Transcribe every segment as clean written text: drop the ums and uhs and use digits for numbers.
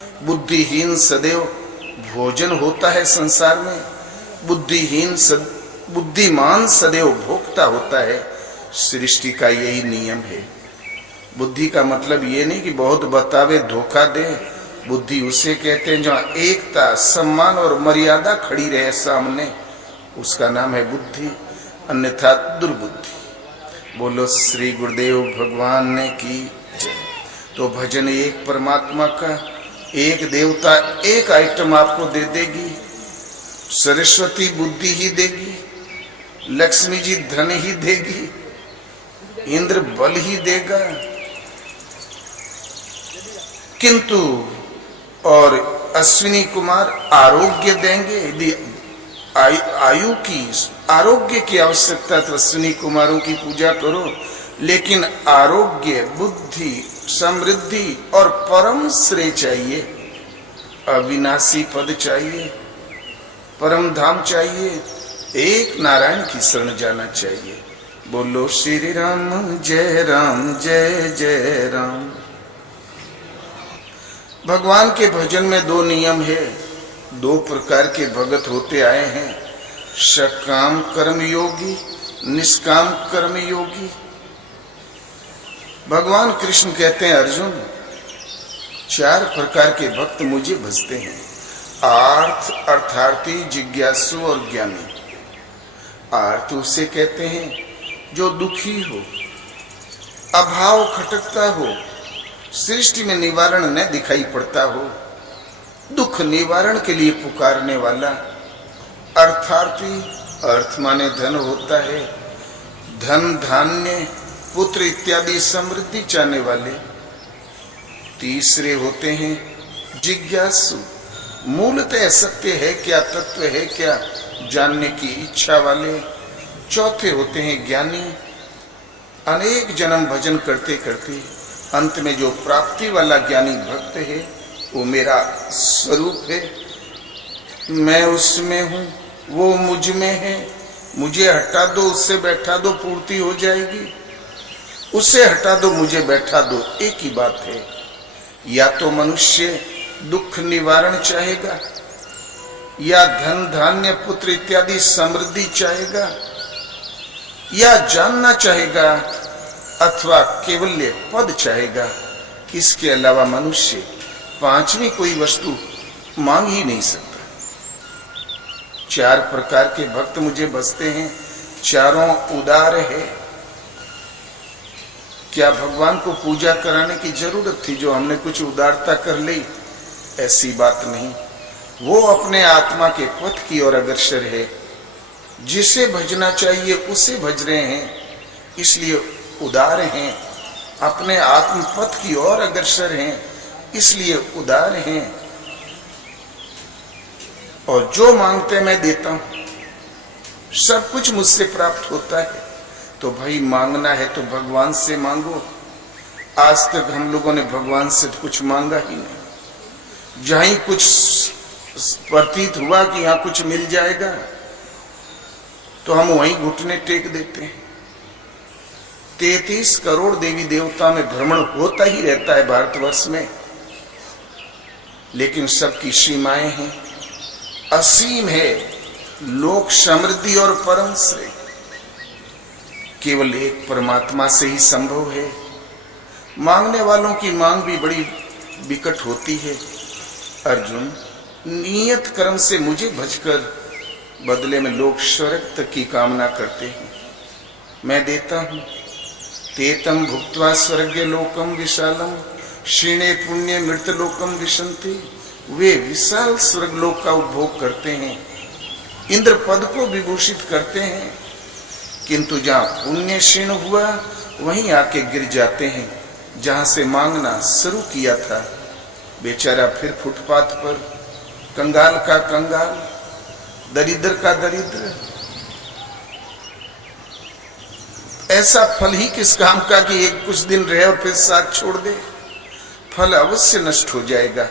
बुद्धिहीन सदैव भोजन होता है संसार में, बुद्धिमान सदैव भोक्ता होता है। सृष्टि का यही नियम है। बुद्धि का मतलब ये नहीं कि बहुत बतावे धोखा दे। बुद्धि उसे कहते हैं जहाँ एकता, सम्मान और मर्यादा खड़ी रहे सामने, उसका नाम है बुद्धि, अन्यथा दुर्बुद्धि। बोलो श्री गुरुदेव भगवान ने की जय। तो भजन एक परमात्मा का, एक देवता, एक आइटम आपको दे देगी। सरस्वती बुद्धि ही देगी, लक्ष्मी जी धन ही देगी, इंद्र बल ही देगा, किंतु और अश्विनी कुमार आरोग्य देंगे। यदि आयु की, आरोग्य की आवश्यकता तो अश्विनी कुमारों की पूजा करो, लेकिन आरोग्य, बुद्धि, समृद्धि और परम श्रेय चाहिए, अविनाशी पद चाहिए, परम धाम चाहिए, एक नारायण की शरण जाना चाहिए। बोलो श्री राम जय जय राम। भगवान के भजन में दो नियम है। दो प्रकार के भगत होते आए हैं, सकाम कर्म योगी, निष्काम कर्म योगी। भगवान कृष्ण कहते हैं अर्जुन, चार प्रकार के भक्त मुझे भजते हैं, आर्थ, अर्थार्थी, जिज्ञासु और ज्ञानी। आर्थ उसे कहते हैं जो दुखी हो, अभाव खटकता हो, सृष्टि में निवारण न दिखाई पड़ता हो, दुख निवारण के लिए पुकारने वाला। अर्थार्थी, अर्थ माने धन होता है, धन, धान्य, पुत्र इत्यादि समृद्धि चाहने वाले। तीसरे होते हैं जिज्ञासु, मूलतः सत्य है क्या, तत्व है क्या, जानने की इच्छा वाले। चौथे होते हैं ज्ञानी, अनेक जन्म भजन करते करते अंत में जो प्राप्ति वाला ज्ञानी भक्त है, वो मेरा स्वरूप है, मैं उसमें हूँ, वो मुझ में है, मुझे हटा दो, उससे बैठा दो, पूर्ति हो जाएगी, उसे हटा दो, मुझे बैठा दो, एक ही बात है। या तो मनुष्य दुख निवारण चाहेगा, या धन, धान्य, पुत्र इत्यादि समृद्धि चाहेगा, या जानना चाहेगा, अथवा केवल पद चाहेगा। इसके अलावा मनुष्य पांचवी कोई वस्तु मांग ही नहीं सकता। चार प्रकार के भक्त मुझे बसते हैं, चारों उदार है। क्या भगवान को पूजा कराने की जरूरत थी जो हमने कुछ उदारता कर ली? ऐसी बात नहीं। वो अपने आत्मा के पथ की ओर अग्रसर है, जिसे भजना चाहिए उसे भज रहे हैं, इसलिए उदार हैं। अपने आत्म पथ की ओर अग्रसर हैं, इसलिए उदार हैं। और जो मांगते मैं देता हूं, सब कुछ मुझसे प्राप्त होता है। तो भाई मांगना है तो भगवान से मांगो। आज तक हम लोगों ने भगवान से कुछ मांगा ही नहीं। जहां ही कुछ प्रतीत हुआ कि यहां कुछ मिल जाएगा, तो हम वहीं घुटने टेक देते हैं। 33 करोड़ देवी देवता में भ्रमण होता ही रहता है भारतवर्ष में, लेकिन सबकी सीमाएं हैं, असीम है। लोक समृद्धि और परम श्रेय केवल एक परमात्मा से ही संभव है। मांगने वालों की मांग भी बड़ी विकट होती है। अर्जुन, नियत कर्म से मुझे भजकर बदले में लोग स्वर्ग तक की कामना करते हैं, मैं देता हूं। तेतम भुक्त्वा स्वर्गे लोकम विशालम, क्षीणे पुण्य मृत लोकम विशंति। वे विशाल स्वर्ग लोक का उपभोग करते हैं, इंद्र पद को विभूषित करते हैं, किंतु जहां पुण्य क्षीण हुआ वहीं आके गिर जाते हैं। जहां से मांगना शुरू किया था, बेचारा फिर फुटपाथ पर, कंगाल का कंगाल, दरिद्र का दरिद्र। ऐसा फल ही किस काम का कि एक कुछ दिन रहे और फिर साथ छोड़ दे। फल अवश्य नष्ट हो जाएगा,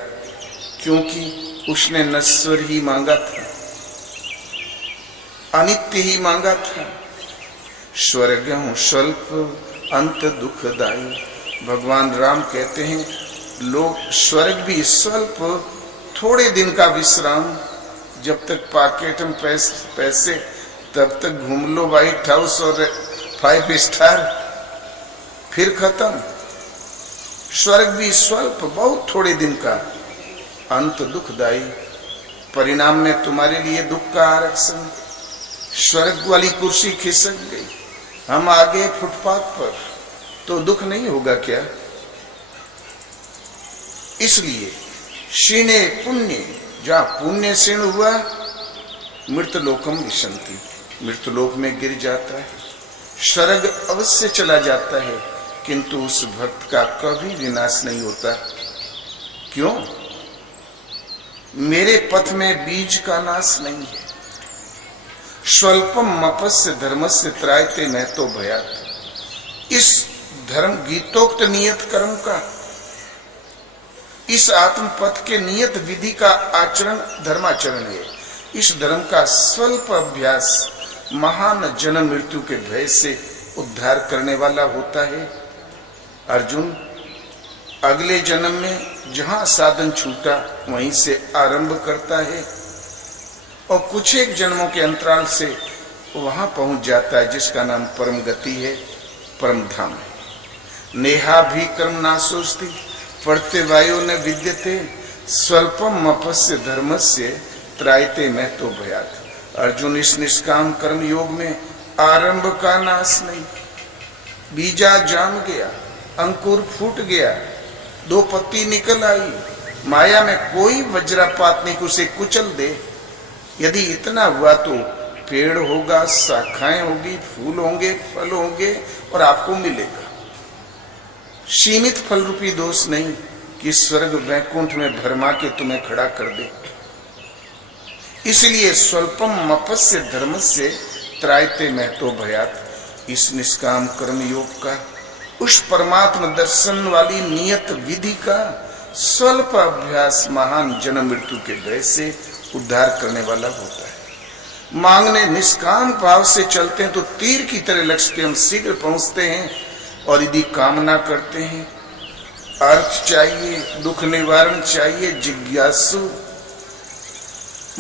क्योंकि उसने नश्वर ही मांगा था, अनित्य ही मांगा था। स्वर्ग हूं स्वल्प अंत दुखदायी। भगवान राम कहते हैं, लोग स्वर्ग भी स्वल्प थोड़े दिन का विश्राम, जब तक पॉकेट में पैसे तब तक घूम लो व्हाइट हाउस और 5 स्टार, फिर खत्म। स्वर्ग भी स्वल्प बहुत थोड़े दिन का, अंत दुखदाई, परिणाम में तुम्हारे लिए दुख का आरक्षण। स्वर्ग वाली कुर्सी खिसक गई, हम आगे फुटपाथ पर, तो दुख नहीं होगा क्या? इसलिए क्षीणे पुण्य, जहां पुण्य क्षीण हुआ मृतलोकम विशंति, मृतलोक में गिर जाता है। स्वर्ग अवश्य चला जाता है, किंतु उस भक्त का कभी विनाश नहीं होता। क्यों? मेरे पथ में बीज का नाश नहीं है। स्वल्पम मपस्य धर्मस्य त्रायते महतो भयात, इस धर्म गीतोक्त नियत कर्म का, इस आत्म पथ के नियत विधि का आचरण धर्माचरण है। इस धर्म का स्वल्प अभ्यास महान जन्म मृत्यु के भय से उद्धार करने वाला होता है। अर्जुन, अगले जन्म में जहां साधन छूटा वहीं से आरंभ करता है और कुछ एक जन्मों के अंतराल से वहां पहुंच जाता है जिसका नाम परम गति है, परम धाम है। नेहा भी कर्म नाशोस्ति पढ़ते वायु ने विद्यते स्वल्पम मपस्य धर्मस्य त्रायते महतो भयात। अर्जुन, इस निष्काम कर्म योग में आरंभ का नाश नहीं। बीजा जाम गया, अंकुर फूट गया, 2 पत्ती निकल आई, माया में कोई वज्रपात नहीं उसे कुचल दे। यदि इतना हुआ तो पेड़ होगा, शाखाएं होगी, फूल होंगे, फल होंगे और आपको मिलेगा। सीमित फल रूपी दोष नहीं कि स्वर्ग वैकुंठ में भरमा के तुम्हें खड़ा कर दे। इसलिए स्वल्पम मपस्य धर्मस्य त्रायते महतो भयात, इस निष्काम कर्म योग का, उस परमात्मा दर्शन वाली नियत विधि का स्वल्प अभ्यास महान जन्म मृत्यु के भय से उद्धार करने वाला होता है। मांगने निष्काम भाव से चलते हैं तो तीर की तरह लक्ष्य पे हम शीघ्र पहुंचते हैं। और यदि कामना करते हैं, अर्थ चाहिए, दुख निवारण चाहिए, जिज्ञासु,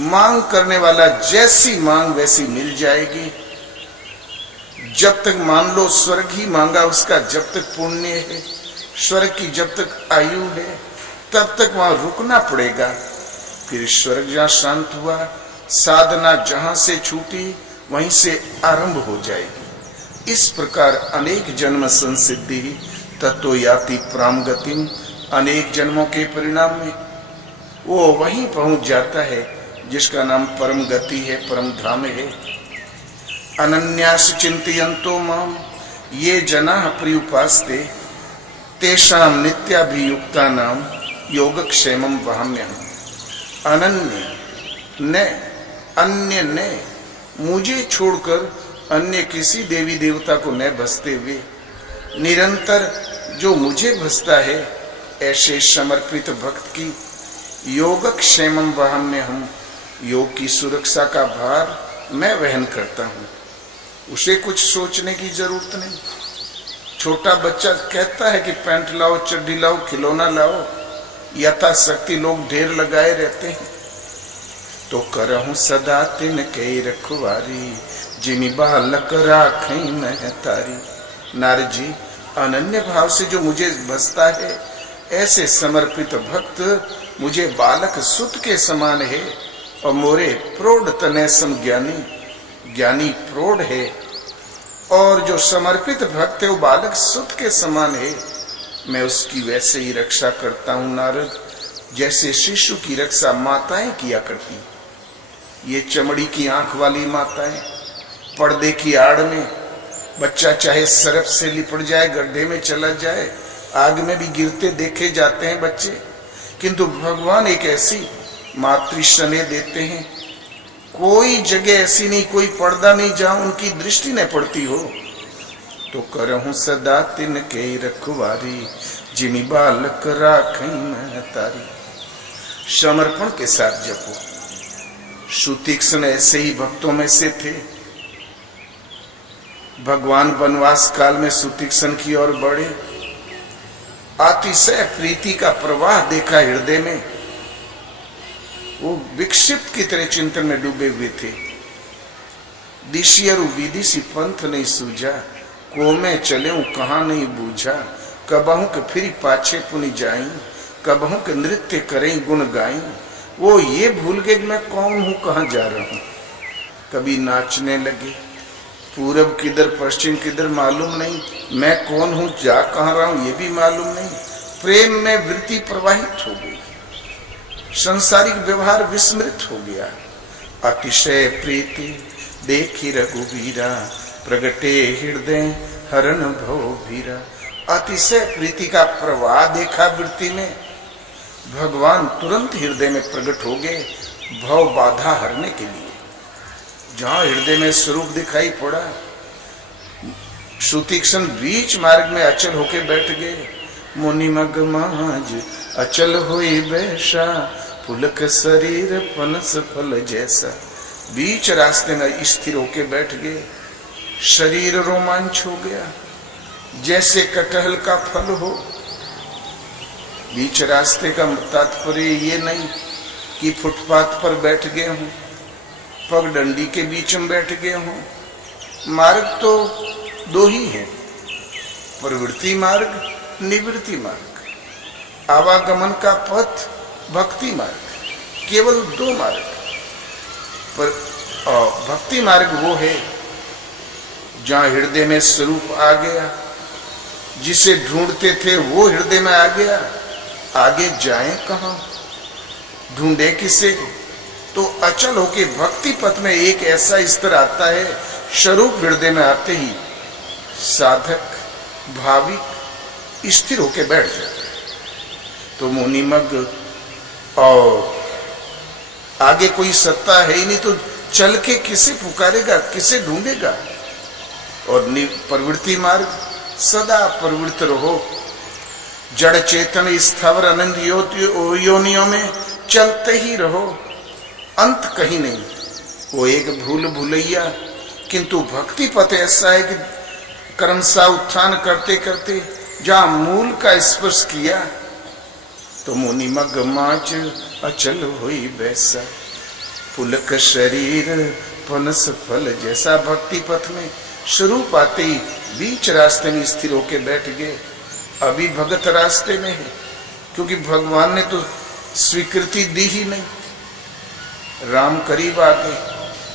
मांग करने वाला जैसी मांग वैसी मिल जाएगी। जब तक मान लो स्वर्ग ही मांगा उसका, जब तक पुण्य है, स्वर्ग की जब तक आयु है, तब तक वहां रुकना पड़ेगा। फिर स्वर्ग जहां शांत हुआ, साधना जहां से छूटी वहीं से आरंभ हो जाएगी। इस प्रकार अनेक जन्म संसिद्धि तत्व याति प्राम गतिम, अनेक जन्मों के परिणाम में वो वहीं पहुंच जाता है जिसका नाम परम गति है, परम धाम है। अनन्यास चिंतयन्तो माम ये जनाः पर्युपास्ते तेषां नित्याभियुक्ता नाम योगक्षेमं वहाम्यहम्। अनन्य न, अन्य न, मुझे छोड़कर अन्य किसी देवी देवता को न भजते हुए निरंतर जो मुझे भजता है, ऐसे समर्पित भक्त की योगक्षेमं वहाम्यहम्, योग की सुरक्षा का भार मैं वहन करता हूँ। उसे कुछ सोचने की जरूरत नहीं। छोटा बच्चा कहता है कि पैंट लाओ, चड्डी लाओ, खिलौना लाओ, यथाशक्ति लोग ढेर लगाए रहते हैं। तो करहूं सदा तिन के रखवारी, जिनि बालक राखई महतारी। नारद जी, अनन्य भाव से जो मुझे भजता है, ऐसे समर्पित भक्त मुझे बालक सुत के समान है और मोरे प्रौढ़ तनय सम ज्ञानी, ज्ञानी प्रौढ़ है। और जो समर्पित भक्त है वो बालक सुत के समान है। मैं उसकी वैसे ही रक्षा करता हूं नारद, जैसे शिशु की रक्षा माताएं किया करती। ये चमड़ी की आंख वाली माताएं, पर्दे की आड़ में बच्चा चाहे सरफ से लिपट जाए, गड्ढे में चला जाए, आग में भी गिरते देखे जाते हैं बच्चे, किंतु भगवान एक ऐसी मातृशने देते हैं, कोई जगह ऐसी नहीं, कोई पर्दा नहीं जहां उनकी दृष्टि न पड़ती हो। तो करहूं सदा तिन के रखवारी, जिमि बालक राखई महतारी। समर्पण के साथ जपो। सुतीक्ष्ण ऐसे ही भक्तों में से थे। भगवान वनवास काल में सुतीक्ष्ण की ओर बढ़े, अतिशय प्रीति का प्रवाह देखा हृदय में। वो विक्षिप्त की तरह चिंतन में डूबे हुए थे। दिशियरु विदिशि पंथ नहीं सूझा, को में चले कहाँ नहीं बूझा। कबहू के फिर पाछे पुनि जाई, कबहू के नृत्य करें गुण गाई। वो ये भूल गए कि मैं कौन हूं, कहाँ जा रहा हूं। कभी नाचने लगे, पूरब किधर पश्चिम किधर मालूम नहीं, मैं कौन हूं, जा कहाँ रहा हूं ये भी मालूम नहीं। प्रेम में वृत्ति प्रवाहित हो गई, संसारिक व्यवहार विस्मृत हो गया। अतिशय प्रीति देखी रघुवीरा, प्रगटे हृदय हरण भव भीरा। अतिशय प्रीति का प्रवाह देखा वृत्ति में, भगवान तुरंत हृदय में प्रकट हो गए भव बाधा हरने के लिए। जहां हृदय में स्वरूप दिखाई पड़ा, सुतीक्ष्ण बीच मार्ग में अचल होके बैठ गए। मुनि मग माज अचल होई बैसा, पुलक शरीर पनस फल जैसा। बीच रास्ते में स्थिर होके बैठ गए। शरीर रोमांच हो गया जैसे कटहल का फल हो। बीच रास्ते का तात्पर्य ये नहीं कि फुटपाथ पर बैठ गए हूं, पगडंडी के बीच में बैठ गए हूं। मार्ग तो दो ही है, प्रवृत्ति मार्ग, निवृत्ति मार्ग। आवागमन का पथ भक्ति मार्ग, केवल दो मार्ग। पर भक्ति मार्ग वो है जहां हृदय में स्वरूप आ गया, जिसे ढूंढते थे वो हृदय में आ गया। आगे जाएं कहां, ढूंढे किसे। तो अचल होके भक्ति पथ में एक ऐसा स्तर आता है, स्वरूप हृदय में आते ही साधक भाविक स्थिर होके बैठ जाता है। तो मुनिमग और आगे कोई सत्ता है ही नहीं, तो चल के किसे पुकारेगा, किसे ढूंढेगा। और प्रवृत्ति मार्ग, सदा प्रवृत्त रहो। जड़ चेतन स्थावर आनंद योनियों में चलते ही रहो, अंत कहीं नहीं। वो एक भूल भूलैया, किंतु भक्ति पथ ऐसा है कि क्रमशः उत्थान करते करते जहां मूल का स्पर्श किया तो मुनि मग माच अचल हुई बैसा, पुलक शरीर पनस फल जैसा। भक्ति पथ में स्वरूप आते ही बीच रास्ते में स्थिर होके बैठ गए। अभी भगत रास्ते में है, क्योंकि भगवान ने तो स्वीकृति दी ही नहीं। राम करीब आ गए।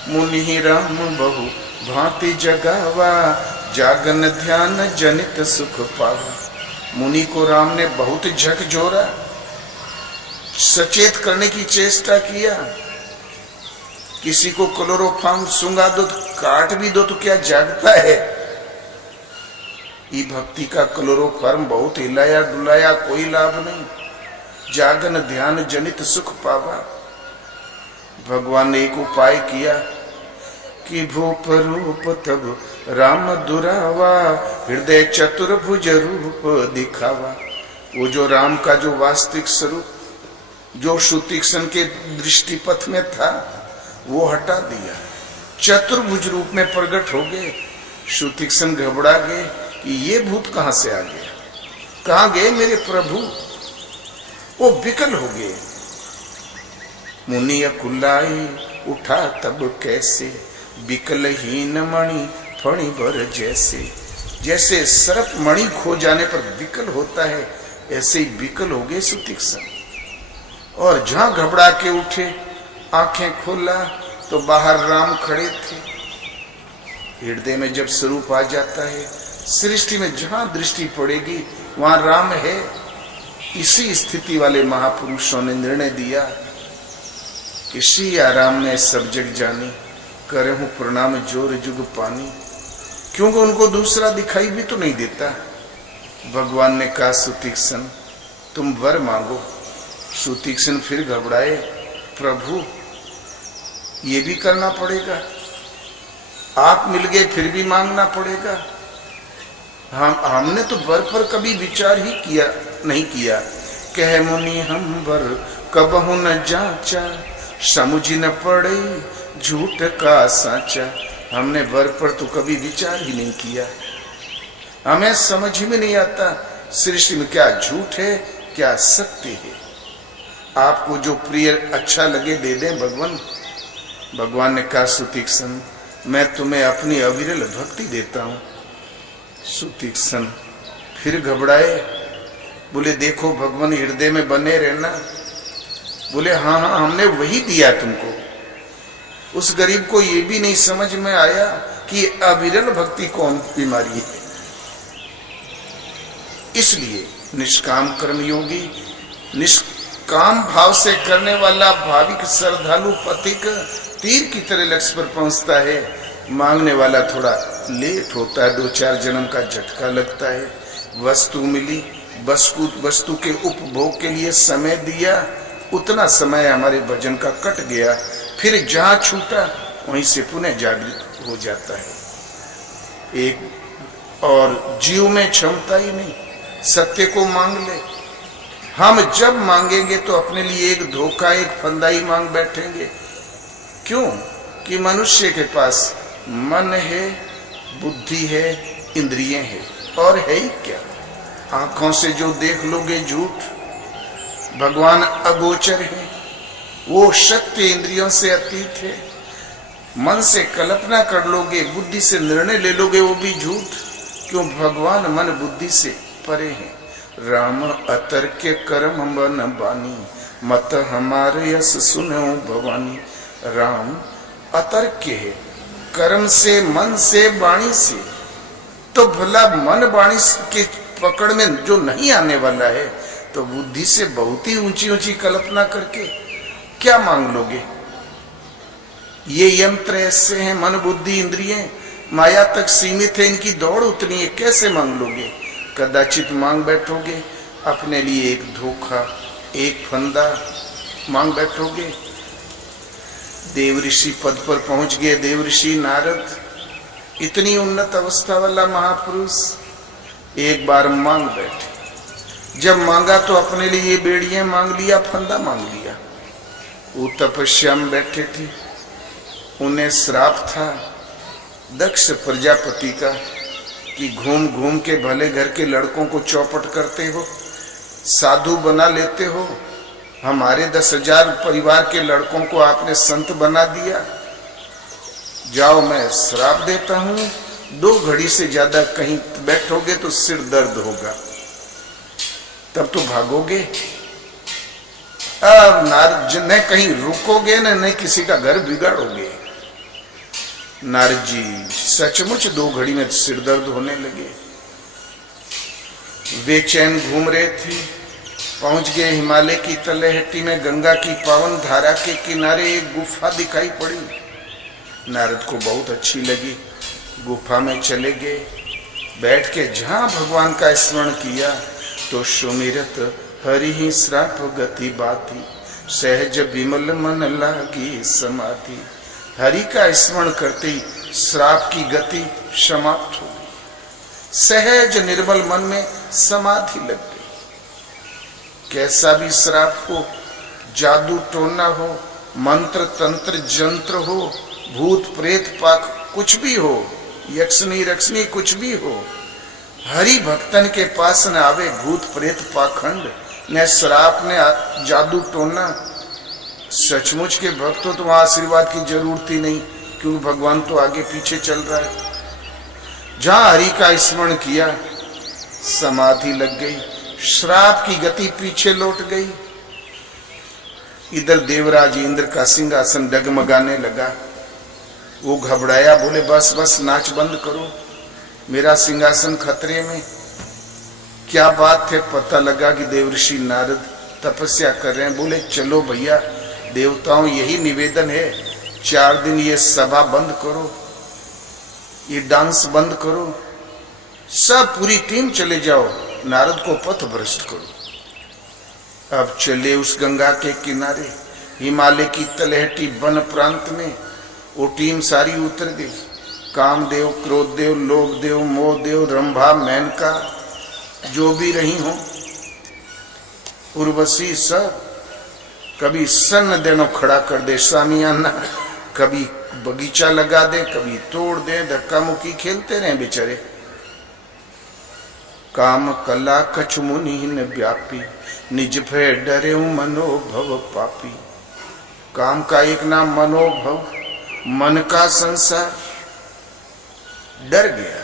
मुनि ही राम बहु भांति जगावा, जागन ध्यान जनित सुख पावा। मुनि को राम ने बहुत झकझोरा, सचेत करने की चेष्टा किया। किसी को क्लोरोफॉर्म सूंघा दो तो काट भी दो तो क्या जागता है। ये भक्ति का क्लोरोफॉर्म बहुत हिलाया डुलाया, कोई लाभ नहीं। जागन ध्यान जनित सुख पावा। भगवान ने एक उपाय किया कि भूप रूप तब राम दुरावा, हृदय चतुर्भुज रूप दिखावा। वो जो राम का जो वास्तविक स्वरूप जो सुतीक्ष्ण के दृष्टिपथ में था वो हटा दिया, चतुर्भुज रूप में प्रकट हो गए। सुतीक्ष्ण घबरा गए कि ये भूत कहां से आ गया, कहां गए मेरे प्रभु। वो विकल हो गए। मुनि अकुलाई उठा तब कैसे, विकलहीन मणि फणी भर जैसे। जैसे सर्प मणि खो जाने पर विकल होता है, ऐसे ही विकल हो गए सुतीक्ष्ण। और जहां घबरा के उठे, आंखें खोला तो बाहर राम खड़े थे। हृदय में जब स्वरूप आ जाता है, सृष्टि में जहां दृष्टि पड़ेगी वहां राम है। इसी स्थिति वाले महापुरुषों ने निर्णय दिया कि श्री आराम में सब जग जानी, करहूं प्रणाम जोर जुग पानी। क्योंकि उनको दूसरा दिखाई भी तो नहीं देता। भगवान ने कहा सुतीक्ष्ण तुम वर मांगो। सुतीक्ष्ण फिर घबराए, प्रभु ये भी करना पड़ेगा, आप मिल गए फिर भी मांगना पड़ेगा। हमने तो वर पर कभी विचार ही किया नहीं किया। कह मुनि हम वर कबहु न जांचा, समझ न पड़े झूठ का साचा। हमने वर पर तो कभी विचार ही नहीं किया, हमें समझ में नहीं आता सृष्टि में क्या झूठ है, क्या सत्य है। आपको जो प्रिय अच्छा लगे दे दें भगवान। भगवान ने कहा सुतीक्ष्ण, मैं तुम्हें अपनी अविरल भक्ति देता हूं। सुतीक्ष्ण फिर घबराए, बोले देखो भगवान हृदय में बने रहना। बोले हाँ हाँ, हमने वही दिया तुमको। उस गरीब को ये भी नहीं समझ में आया कि अविरल भक्ति कौन बीमारी है। इसलिए निष्काम कर्मयोगी, निष्काम भाव से करने वाला भाविक श्रद्धालु पथिक तीर की तरह लक्ष्य पर पहुंचता है। मांगने वाला थोड़ा लेट होता है, 2-4 जन्म का झटका लगता है। वस्तु मिली, वस्तु के उपभोग के लिए समय दिया, उतना समय हमारे भजन का कट गया। फिर जहां छूटा वहीं से पुनः जागृत हो जाता है। एक और जीव में क्षमता ही नहीं, सत्य को मांग ले। हम जब मांगेंगे तो अपने लिए एक धोखा, एक फंदा ही मांग बैठेंगे। क्यों? कि मनुष्य के पास मन है, बुद्धि है, इंद्रिय है, और है ही क्या। आंखों से जो देख लोगे झूठ। भगवान अगोचर है, वो सत्य इंद्रियों से अतीत है। मन से कल्पना कर लोगे, बुद्धि से निर्णय ले लोगे, वो भी झूठ। क्यों? भगवान मन बुद्धि से परे हैं। राम अतर्क्य कर्म बन बानी, मत हमारे यस सुनो भवानी। राम अतर्क्य है, कर्म से, मन से, वाणी से। तो भला मन वाणी के पकड़ में जो नहीं आने वाला है, तो बुद्धि से बहुत ही ऊंची ऊंची कल्पना करके क्या मांग लोगे। ये यंत्र ऐसे हैं, मन बुद्धि इंद्रिय माया तक सीमित है, इनकी दौड़ उतनी है, कैसे मांग लोगे। कदाचित मांग बैठोगे अपने लिए एक धोखा, एक फंदा मांग बैठोगे। देव ऋषि पद पर पहुंच गए, देव ऋषि नारद, इतनी उन्नत अवस्था वाला महापुरुष, एक बार मांग बैठे। जब मांगा तो अपने लिए बेड़ियां मांग लिया, फंदा मांग लिया। वो तपस्या में बैठे थे, उन्हें श्राप था दक्ष प्रजापति का कि घूम घूम के भले घर के लड़कों को चौपट करते हो, साधु बना लेते हो। हमारे 10,000 परिवार के लड़कों को आपने संत बना दिया। जाओ, मैं श्राप देता हूं, 2 घड़ी से ज्यादा कहीं बैठोगे तो सिर दर्द होगा, तब तो भागोगे। अब नारद जी, न कहीं रुकोगे न किसी का घर बिगाड़ोगे। नारद जी सचमुच 2 घड़ी में सिर दर्द होने लगे। बेचैन घूम रहे थे, पहुंच गए हिमालय की तलहटी में। गंगा की पावन धारा के किनारे एक गुफा दिखाई पड़ी। नारद को बहुत अच्छी लगी, गुफा में चले गए। बैठ के जहां भगवान का स्मरण किया तो सुमिरत हरि ही श्राप गति बाती, सहज विमल मन लागी समाधि। हरि का स्मरण करते ही श्राप की गति समाप्त हो गई, सहज निर्मल मन में समाधि लग गई। कैसा भी श्राप हो, जादू टोना हो, मंत्र तंत्र जंत्र हो, भूत प्रेत पाक कुछ भी हो, यक्षनी रक्षनी कुछ भी हो, हरि भक्तन के पास न आवे भूत प्रेत पाखंड, न श्राप ने जादू टोना। सचमुच के भक्त हो तो वहां आशीर्वाद की जरूरत ही नहीं, क्योंकि भगवान तो आगे पीछे चल रहा है। जहां हरि का स्मरण किया समाधि लग गई, श्राप की गति पीछे लौट गई। इधर देवराज इंद्र का सिंहासन डगमगाने लगा। वो घबराया, बोले बस बस नाच बंद करो, मेरा सिंहासन खतरे में। क्या बात है? पता लगा कि देवऋषि नारद तपस्या कर रहे हैं। बोले चलो भैया, देवताओं यही निवेदन है, 4 दिन ये सभा बंद करो, ये डांस बंद करो, सब पूरी टीम चले जाओ, नारद को पथ भ्रष्ट करो। अब चले उस गंगा के किनारे, हिमालय की तलहटी वन प्रांत में। वो टीम सारी उतर गई। कामदेव, क्रोधदेव, लोभदेव, मोहदेव, रंभा, मेनका, जो भी रही हो, उर्वशी, सब कभी सन्न देनो खड़ा कर दे सामियाना, कभी बगीचा लगा दे, कभी तोड़ दे, धक्का मुक्की खेलते रहे बेचारे। काम कला कछु मुनि न व्यापी, निज भय डरे मनोभव पापी। काम का एक नाम मनोभव, मन का संसार। डर गया।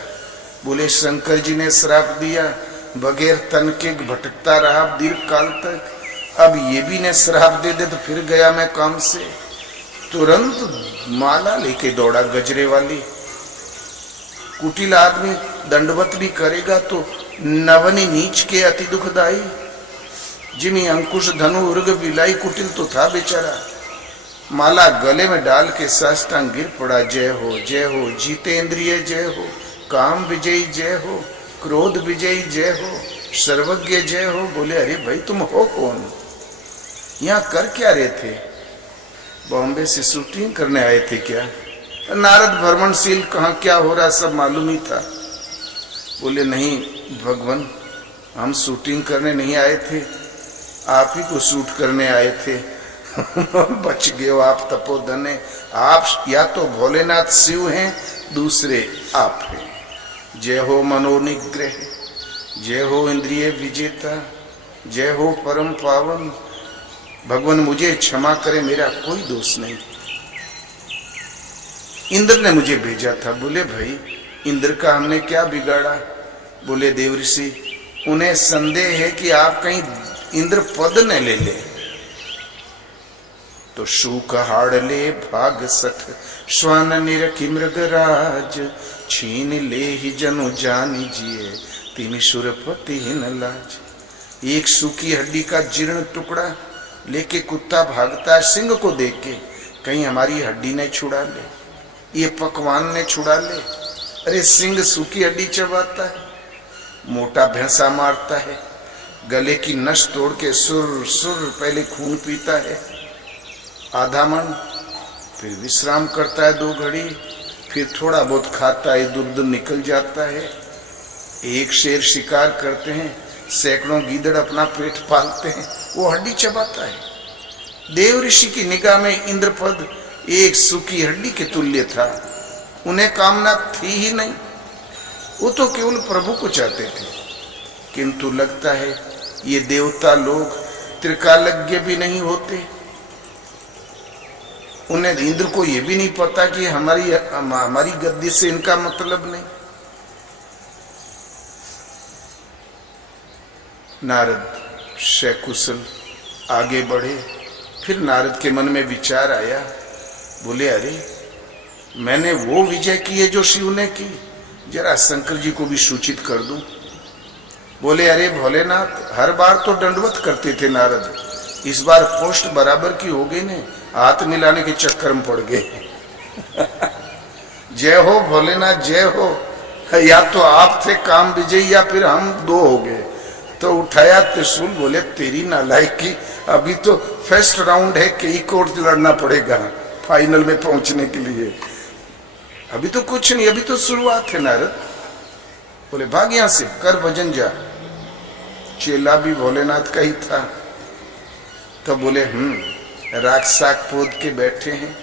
बोले शंकर जी ने श्राप दिया, बगैर तन के भटकता रहा दीर्घ काल तक, अब ये भी ने श्राप दे दे तो फिर गया मैं काम से। तुरंत माला लेके दौड़ा गजरे वाली। कुटिल आदमी दंडवत भी करेगा तो नवनी नीच के अति दुखदाई। जिमी अंकुश धनु उर्ग बिलाई, कुटिल तो था बेचारा। माला गले में डाल के साष्टांग गिर पड़ा। जय हो जय हो जीतेंद्रिय जय हो, काम विजयी जय हो, क्रोध विजयी जय हो, सर्वज्ञ जय हो। बोले अरे भाई तुम हो कौन, यहाँ कर क्या रहे थे? बॉम्बे से शूटिंग करने आए थे क्या? नारद भ्रमणशील, कहाँ क्या हो रहा सब मालूम ही था। बोले नहीं भगवान, हम शूटिंग करने नहीं आए थे, आप ही को शूट करने आए थे। बच गए हो आप तपोधने। आप या तो भोलेनाथ शिव हैं, दूसरे आप हैं। जय हो मनोनिग्रह, जय हो इंद्रिय विजेता, जय हो परम पावन। भगवान मुझे क्षमा करे, मेरा कोई दोष नहीं। इंद्र ने मुझे भेजा था। बोले भाई इंद्र का हमने क्या बिगाड़ा? बोले देवऋषि, उन्हें संदेह है कि आप कहीं इंद्र पद न ले ले। तो शूक हाड़ले भाग सठ, श्वान निरखी मृगराज, छीन ले ही जनु जानी जिए, तीन सुरपति न लाज। एक सूखी हड्डी का जीर्ण टुकड़ा लेके कुत्ता भागता है सिंह को देख के, कहीं हमारी हड्डी ने छुड़ा ले, ये पकवान ने छुड़ा ले। अरे सिंह सूखी हड्डी चबाता है, मोटा भैंसा मारता है, गले की नस तोड़ के सुर सुर पहले खून पीता है आधा मन, फिर विश्राम करता है 2 घड़ी, फिर थोड़ा बहुत खाता है, दूध निकल जाता है। एक शेर शिकार करते हैं, सैकड़ों गीदड़ अपना पेट पालते हैं, वो हड्डी चबाता है। देव ऋषि की निगाह में इंद्रपद एक सूखी हड्डी के तुल्य था। उन्हें कामना थी ही नहीं, वो तो केवल प्रभु को चाहते थे। किंतु लगता है ये देवता लोग त्रिकालज्ञ भी नहीं होते। उन्हें इंद्र को यह भी नहीं पता कि हमारी गद्दी से इनका मतलब नहीं। नारद सकुशल आगे बढ़े। फिर नारद के मन में विचार आया। बोले अरे मैंने वो विजय की है जो शिव ने की, जरा शंकर जी को भी सूचित कर दूं। बोले अरे भोलेनाथ, हर बार तो दंडवत करते थे नारद, इस बार पोस्ट बराबर की हो गई ने, हाथ मिलाने के चक्कर में पड़ गए। जय हो भोलेनाथ जय हो। या तो आप थे काम विजयी या फिर हम 2 हो गए। तो उठाया त्रिशूल। बोले तेरी नालायकी, अभी तो फर्स्ट राउंड है, कई कोर्ट लड़ना पड़ेगा फाइनल में पहुंचने के लिए। अभी तो कुछ नहीं, अभी तो शुरुआत है नारद। बोले भाग यहां से, कर भजन जा। चेला भी भोलेनाथ का ही था। तो बोले राग साग पोद के बैठे हैं,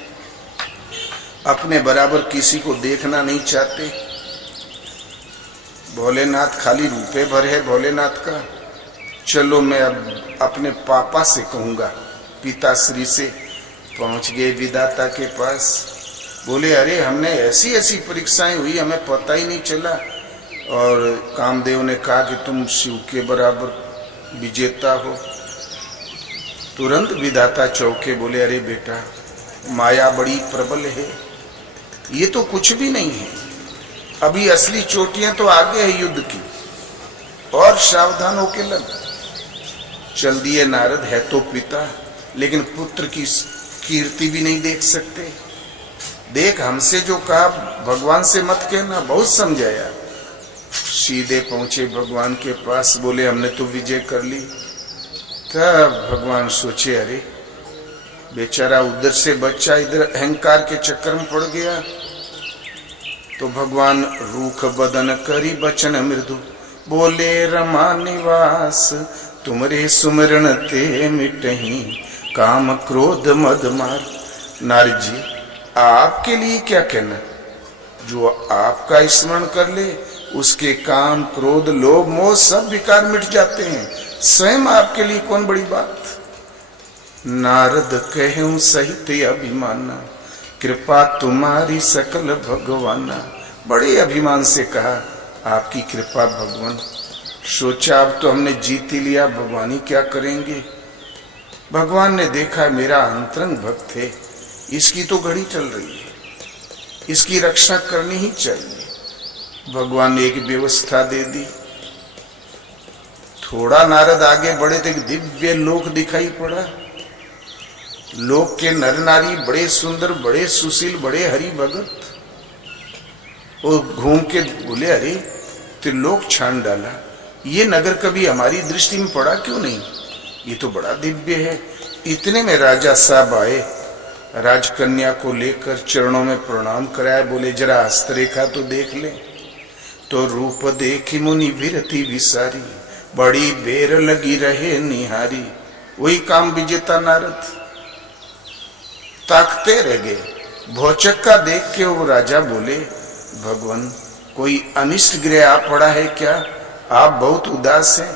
अपने बराबर किसी को देखना नहीं चाहते। भोलेनाथ खाली रूपे भर है भोलेनाथ का। चलो मैं अब अपने पापा से कहूंगा, पिताश्री से। पहुंच गए विधाता के पास। बोले अरे हमने ऐसी ऐसी परीक्षाएं हुई, हमें पता ही नहीं चला, और कामदेव ने कहा कि तुम शिव के बराबर विजेता हो। तुरंत विधाता चौके। बोले अरे बेटा, माया बड़ी प्रबल है, ये तो कुछ भी नहीं है, अभी असली चोटियां तो आगे है युद्ध की, और सावधान होके लग। चल दिए नारद। है तो पिता, लेकिन पुत्र की कीर्ति भी नहीं देख सकते। देख हमसे जो कहा भगवान से मत कहना, बहुत समझाया। सीधे पहुंचे भगवान के पास। बोले हमने तो विजय कर ली। तब भगवान सोचे अरे बेचारा उधर से बच्चा इधर अहंकार के चक्कर में पड़ गया। तो भगवान रूख बदन करी बचन मृदु, बोले रमा निवास तुमरे सुमरण ते मिटही, काम क्रोध मद मार। नारद जी आपके लिए क्या कहना, जो आपका स्मरण कर ले उसके काम, क्रोध, लोभ, मोह सब विकार मिट जाते हैं। स्वयं आपके लिए कौन बड़ी बात। नारद कहूं सहित अभिमाना, कृपा तुम्हारी सकल भगवाना। बड़े अभिमान से कहा, आपकी कृपा भगवान। सोचा अब तो हमने जीत ही लिया, भगवान ही क्या करेंगे। भगवान ने देखा मेरा अंतरंग भक्त है, इसकी तो घड़ी चल रही है, इसकी रक्षा करनी ही चाहिए। भगवान ने एक व्यवस्था दे दी। थोड़ा नारद आगे बढ़े तो एक दिव्य लोक दिखाई पड़ा। लोक के नर नारी बड़े सुंदर, बड़े सुशील, बड़े हरि भगत। वो घूम के बोले, अरे त्रिलोक छान डाला, ये नगर कभी हमारी दृष्टि में पड़ा क्यों नहीं, ये तो बड़ा दिव्य है। इतने में राजा साहब आए, राजकन्या को लेकर चरणों में प्रणाम कराया। बोले जरा हस्तरेखा तो देख ले। तो रूप देखी मुनि विरति विसारी, बड़ी बेर लगी रहे निहारी। वही काम विजेता नारद ताकते रह गए। भौचक का देख के वो राजा बोले, भगवान कोई अनिष्ट गृह आ पड़ा है क्या, आप बहुत उदास हैं।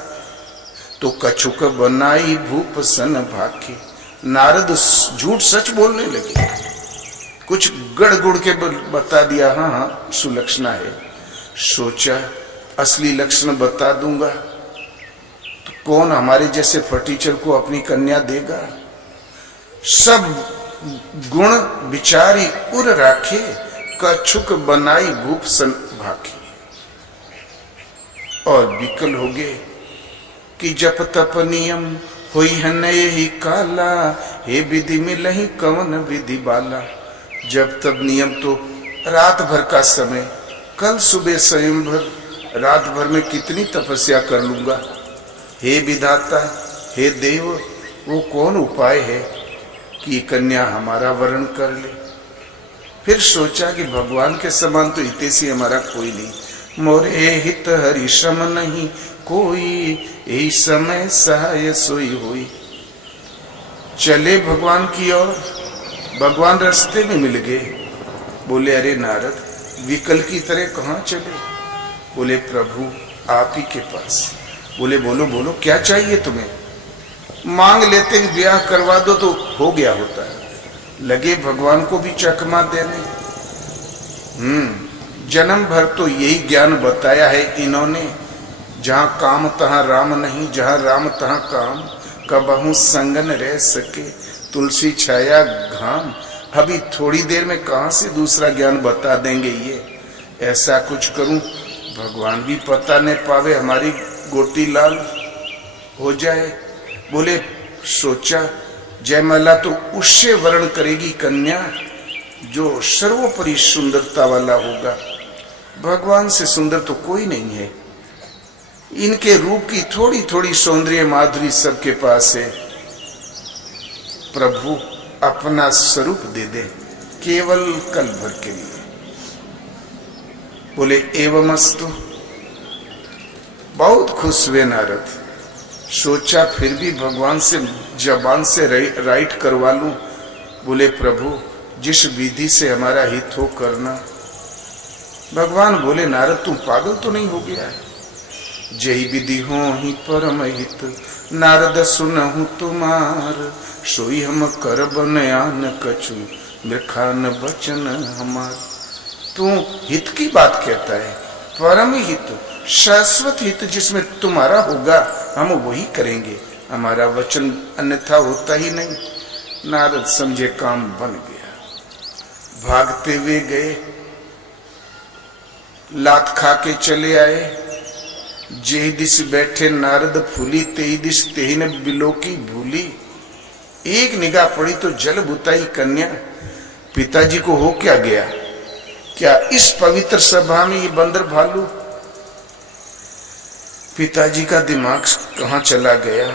तो कछुक बनाई भूप सन भाखे। नारद झूठ सच बोलने लगे, कुछ गड़ गुड़ के बता दिया, हाँ हाँ सुलक्षणा है। सोचा असली लक्षण बता दूंगा तो कौन हमारे जैसे फटीचर को अपनी कन्या देगा। सब गुण विचारी उर राखे, कछुक बनाई भूप सन भाखे। और विकल हो गए कि जप तप नियम होई है नये ही काला, हे विधि मिलहि कवन विधि बाला। जब तब नियम तो रात भर का समय, कल सुबह स्वयं भर, रात भर में कितनी तपस्या कर लूंगा। हे विधाता, हे देव, वो कौन उपाय है कि कन्या हमारा वरण कर ले। फिर सोचा कि भगवान के समान तो हितैषी हमारा कोई नहीं। मोरे हित हरि श्रम नहीं कोई, यही समय सहाय सोई हुई। चले भगवान की ओर, भगवान रास्ते में मिल गए। बोले अरे नारद विकल की तरह कहाँ चले। बोले प्रभु आप ही के पास। बोले बोलो बोलो क्या चाहिए तुम्हें। मांग लेते ही ब्याह करवा दो तो हो गया होता है। लगे भगवान को भी चकमा देने। जन्म भर तो यही ज्ञान बताया है इन्होंने, जहां काम तहां राम नहीं, जहां राम तहां काम, कबहू संगन रह सके तुलसी छाया घाम। अभी थोड़ी देर में कहां से दूसरा ज्ञान बता देंगे ये। ऐसा कुछ करूं भगवान भी पता नहीं पावे, हमारी गोटी लाल हो जाए। बोले सोचा जयमाला तो उससे वर्ण करेगी कन्या जो सर्वोपरि सुंदरता वाला होगा। भगवान से सुंदर तो कोई नहीं है। इनके रूप की थोड़ी थोड़ी सौंदर्य माधुरी सबके पास है। प्रभु अपना स्वरूप दे दे केवल कल भर के लिए। बोले एवमस्तु। बहुत खुश हुए नारद। सोचा फिर भी भगवान से जबान से राइट करवा लूं। बोले प्रभु जिस विधि से हमारा हित हो करना। भगवान बोले नारद तुम पागल तो नहीं हो गया है। जय विधि हो ही परम हित, नारद सुनहु तुम्हार। सोई हम कर बनयान कछु, मृखान बचन हमार। तू हित की बात कहता है, परम हित शाश्वत हित जिसमें तुम्हारा होगा हम वही करेंगे, हमारा वचन अन्यथा होता ही नहीं। नारद समझे काम बन गया। भागते हुए गए, लात खा के चले आए। जे दिस बैठे नारद फूली, तेई दिस तेही ने बिलोकी भूली। एक निगाह पड़ी तो जल बुताई कन्या। पिताजी को हो क्या गया, क्या इस पवित्र सभा में ये बंदर भालू। पिताजी का दिमाग कहां चला गया।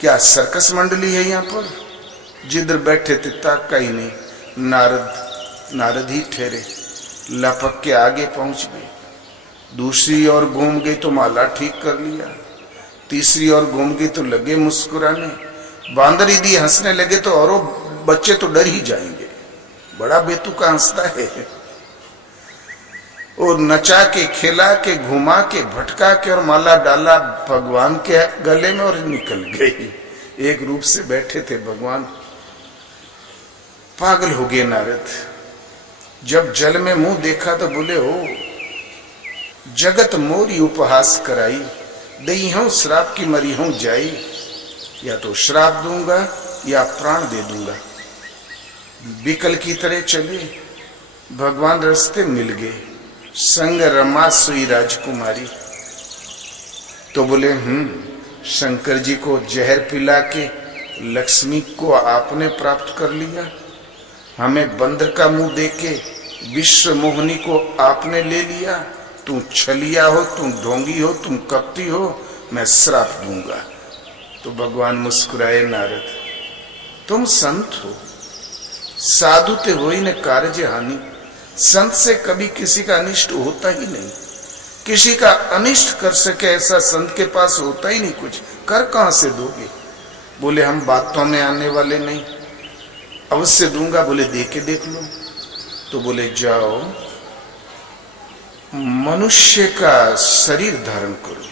क्या सर्कस मंडली है यहाँ पर। जिधर बैठे थे ताका ही नहीं। नारद ही ठहरे। लपक के आगे पहुंच गए। दूसरी ओर घूम गई तो माला ठीक कर लिया। तीसरी ओर घूम गई तो लगे मुस्कुराने। बांदर यदि हंसने लगे तो और बच्चे तो डर ही जाएंगे। बड़ा बेतुका हंसता है। और नचा के, खिला के, घुमा के, भटका के और माला डाला भगवान के गले में और निकल गई। एक रूप से बैठे थे भगवान। पागल हो गए नारद। जब जल में मुंह देखा तो बोले, हो जगत मोरी उपहास कराई, दई हूं श्राप की मरी हूं जाई, या तो श्राप दूंगा या प्राण दे दूंगा। बिकल की तरह चले, भगवान रास्ते मिल गए। संग रमा सुई राजकुमारी। तो बोले, शंकर जी को जहर पिला के लक्ष्मी को आपने प्राप्त कर लिया, हमें बंदर का मुंह देके विश्व मोहिनी को आपने ले लिया। तू छलिया हो, तुम ढोंगी हो, तुम कपटी हो, मैं श्राप दूंगा। तो भगवान मुस्कुराए, नारद तुम संत हो, साधु ते हो ही न कार्य हानि। संत से कभी किसी का अनिष्ट होता ही नहीं। किसी का अनिष्ट कर सके ऐसा संत के पास होता ही नहीं। कुछ कर कहां से दोगे? बोले, हम बातों में आने वाले नहीं, अवश्य दूंगा। बोले, दे के देख लो। तो बोले, जाओ मनुष्य का शरीर धारण करो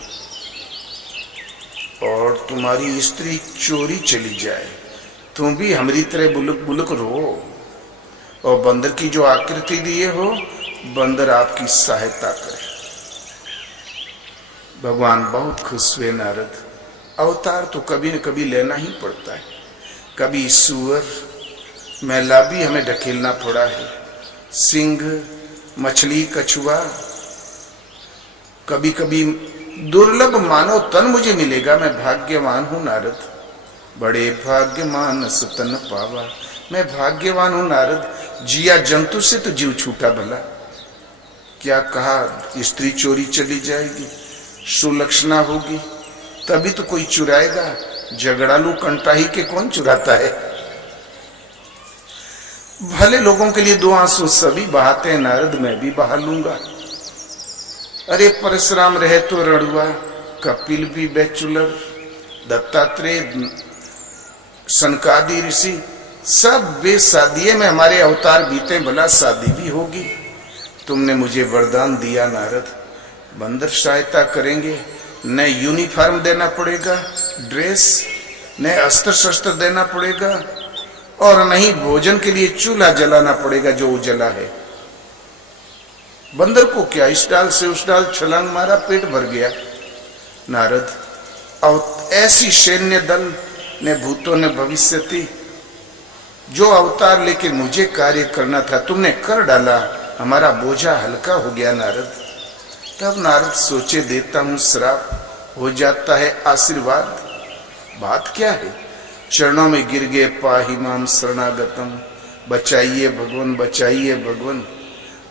और तुम्हारी स्त्री चोरी चली जाए, तुम भी हमारी तरह बुलक बुलक रो, और बंदर की जो आकृति दिए हो, बंदर आपकी सहायता करे। भगवान बहुत खुश हुए। नारद, अवतार तो कभी न कभी लेना ही पड़ता है। कभी सुअर, मैला भी हमें ढकेलना पड़ा है, सिंह, मछली, कछुआ। कभी कभी दुर्लभ मानव तन मुझे मिलेगा, मैं भाग्यवान हूं नारद। बड़े भाग्यमान सुतन पावा, मैं भाग्यवान हूं नारद। जिया जंतु से तो जीव छूटा भला। क्या कहा, स्त्री चोरी चली जाएगी, सुलक्षणा होगी, तभी तो कोई चुराएगा। झगड़ालू कंटाही के कौन चुराता है? भले लोगों के लिए दो आंसू सभी बहाते हैं नारद, मैं भी बहा लूंगा। अरे परशुराम रहे तो रणुआ, कपिल भी बैचुलर, दत्तात्रेय, सनकादि ऋषि सब बेशादिये में हमारे अवतार बीते, भला शादी भी होगी। तुमने मुझे वरदान दिया नारद, बंदर सहायता करेंगे, न यूनिफॉर्म देना पड़ेगा, ड्रेस, न अस्त्र शस्त्र देना पड़ेगा, और नहीं भोजन के लिए चूल्हा जलाना पड़ेगा जो उजला है। बंदर को क्या, इस डाल से उस डाल छलांग मारा, पेट भर गया। नारद, अब ऐसी सैन्य दल ने, भूतों ने, भविष्यति, जो अवतार लेके मुझे कार्य करना था तुमने कर डाला, हमारा बोझा हल्का हो गया नारद। तब नारद सोचे, देता हूं श्राप, हो जाता है आशीर्वाद। बात क्या है? चरणों में गिर गए, पाहि माम शरणागतम, बचाइए भगवान, बचाइए भगवान।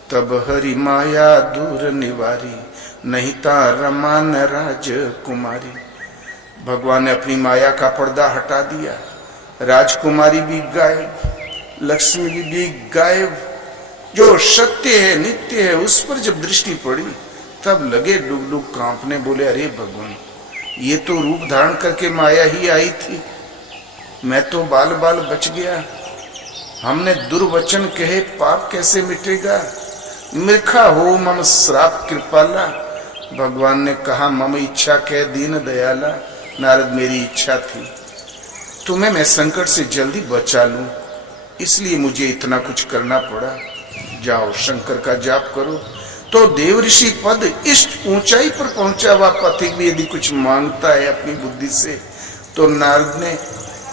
तब हरि माया दूर निवारी, नहीं ता रमान राजकुमारी। भगवान ने अपनी माया का पर्दा हटा दिया, राजकुमारी भी गायब, लक्ष्मी भी गायब। जो सत्य है, नित्य है, उस पर जब दृष्टि पड़ी तब लगे डुगडुग कांपने। बोले, अरे भगवान, ये तो रूप धारण करके माया ही आई थी, मैं तो बाल बाल बच गया। हमने दुर्वचन कहे, पाप कैसे मिटेगा? मूर्खा हो मम श्राप कृपाला। भगवान ने कहा, मम इच्छा कह दीन दयाला। नारद, मेरी इच्छा थी तुम्हें मैं संकट से जल्दी बचा लूं, इसलिए मुझे इतना कुछ करना पड़ा। जाओ शंकर का जाप करो। तो देव ऋषि पद इष्ट ऊंचाई पर पहुंचा हुआ पथिक भी यदि कुछ मांगता है अपनी बुद्धि से, तो नारद ने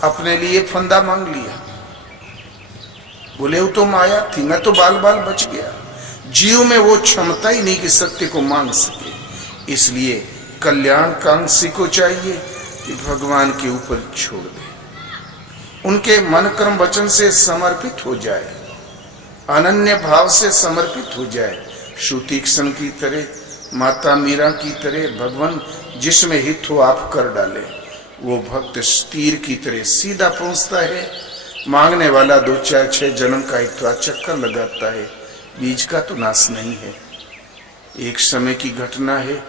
अपने लिए फंदा मांग लिया। बोले, वो तो माया थी, मैं तो बाल बाल बच गया। जीव में वो क्षमता ही नहीं कि सत्य को मांग सके। इसलिए कल्याणकांक्षी को चाहिए कि भगवान के ऊपर छोड़ दे, उनके मन कर्म वचन से समर्पित हो जाए, अनन्य भाव से समर्पित हो जाए। श्रुतीक्षण की तरह, माता मीरा की तरह, भगवान जिसमें हित हो आप कर डाले। वो भक्त तीर की तरह सीधा पहुंचता है। मांगने वाला 2 4 6 जन्म का इतना चक्कर लगाता है, बीज का तो नाश नहीं है। एक समय की घटना है,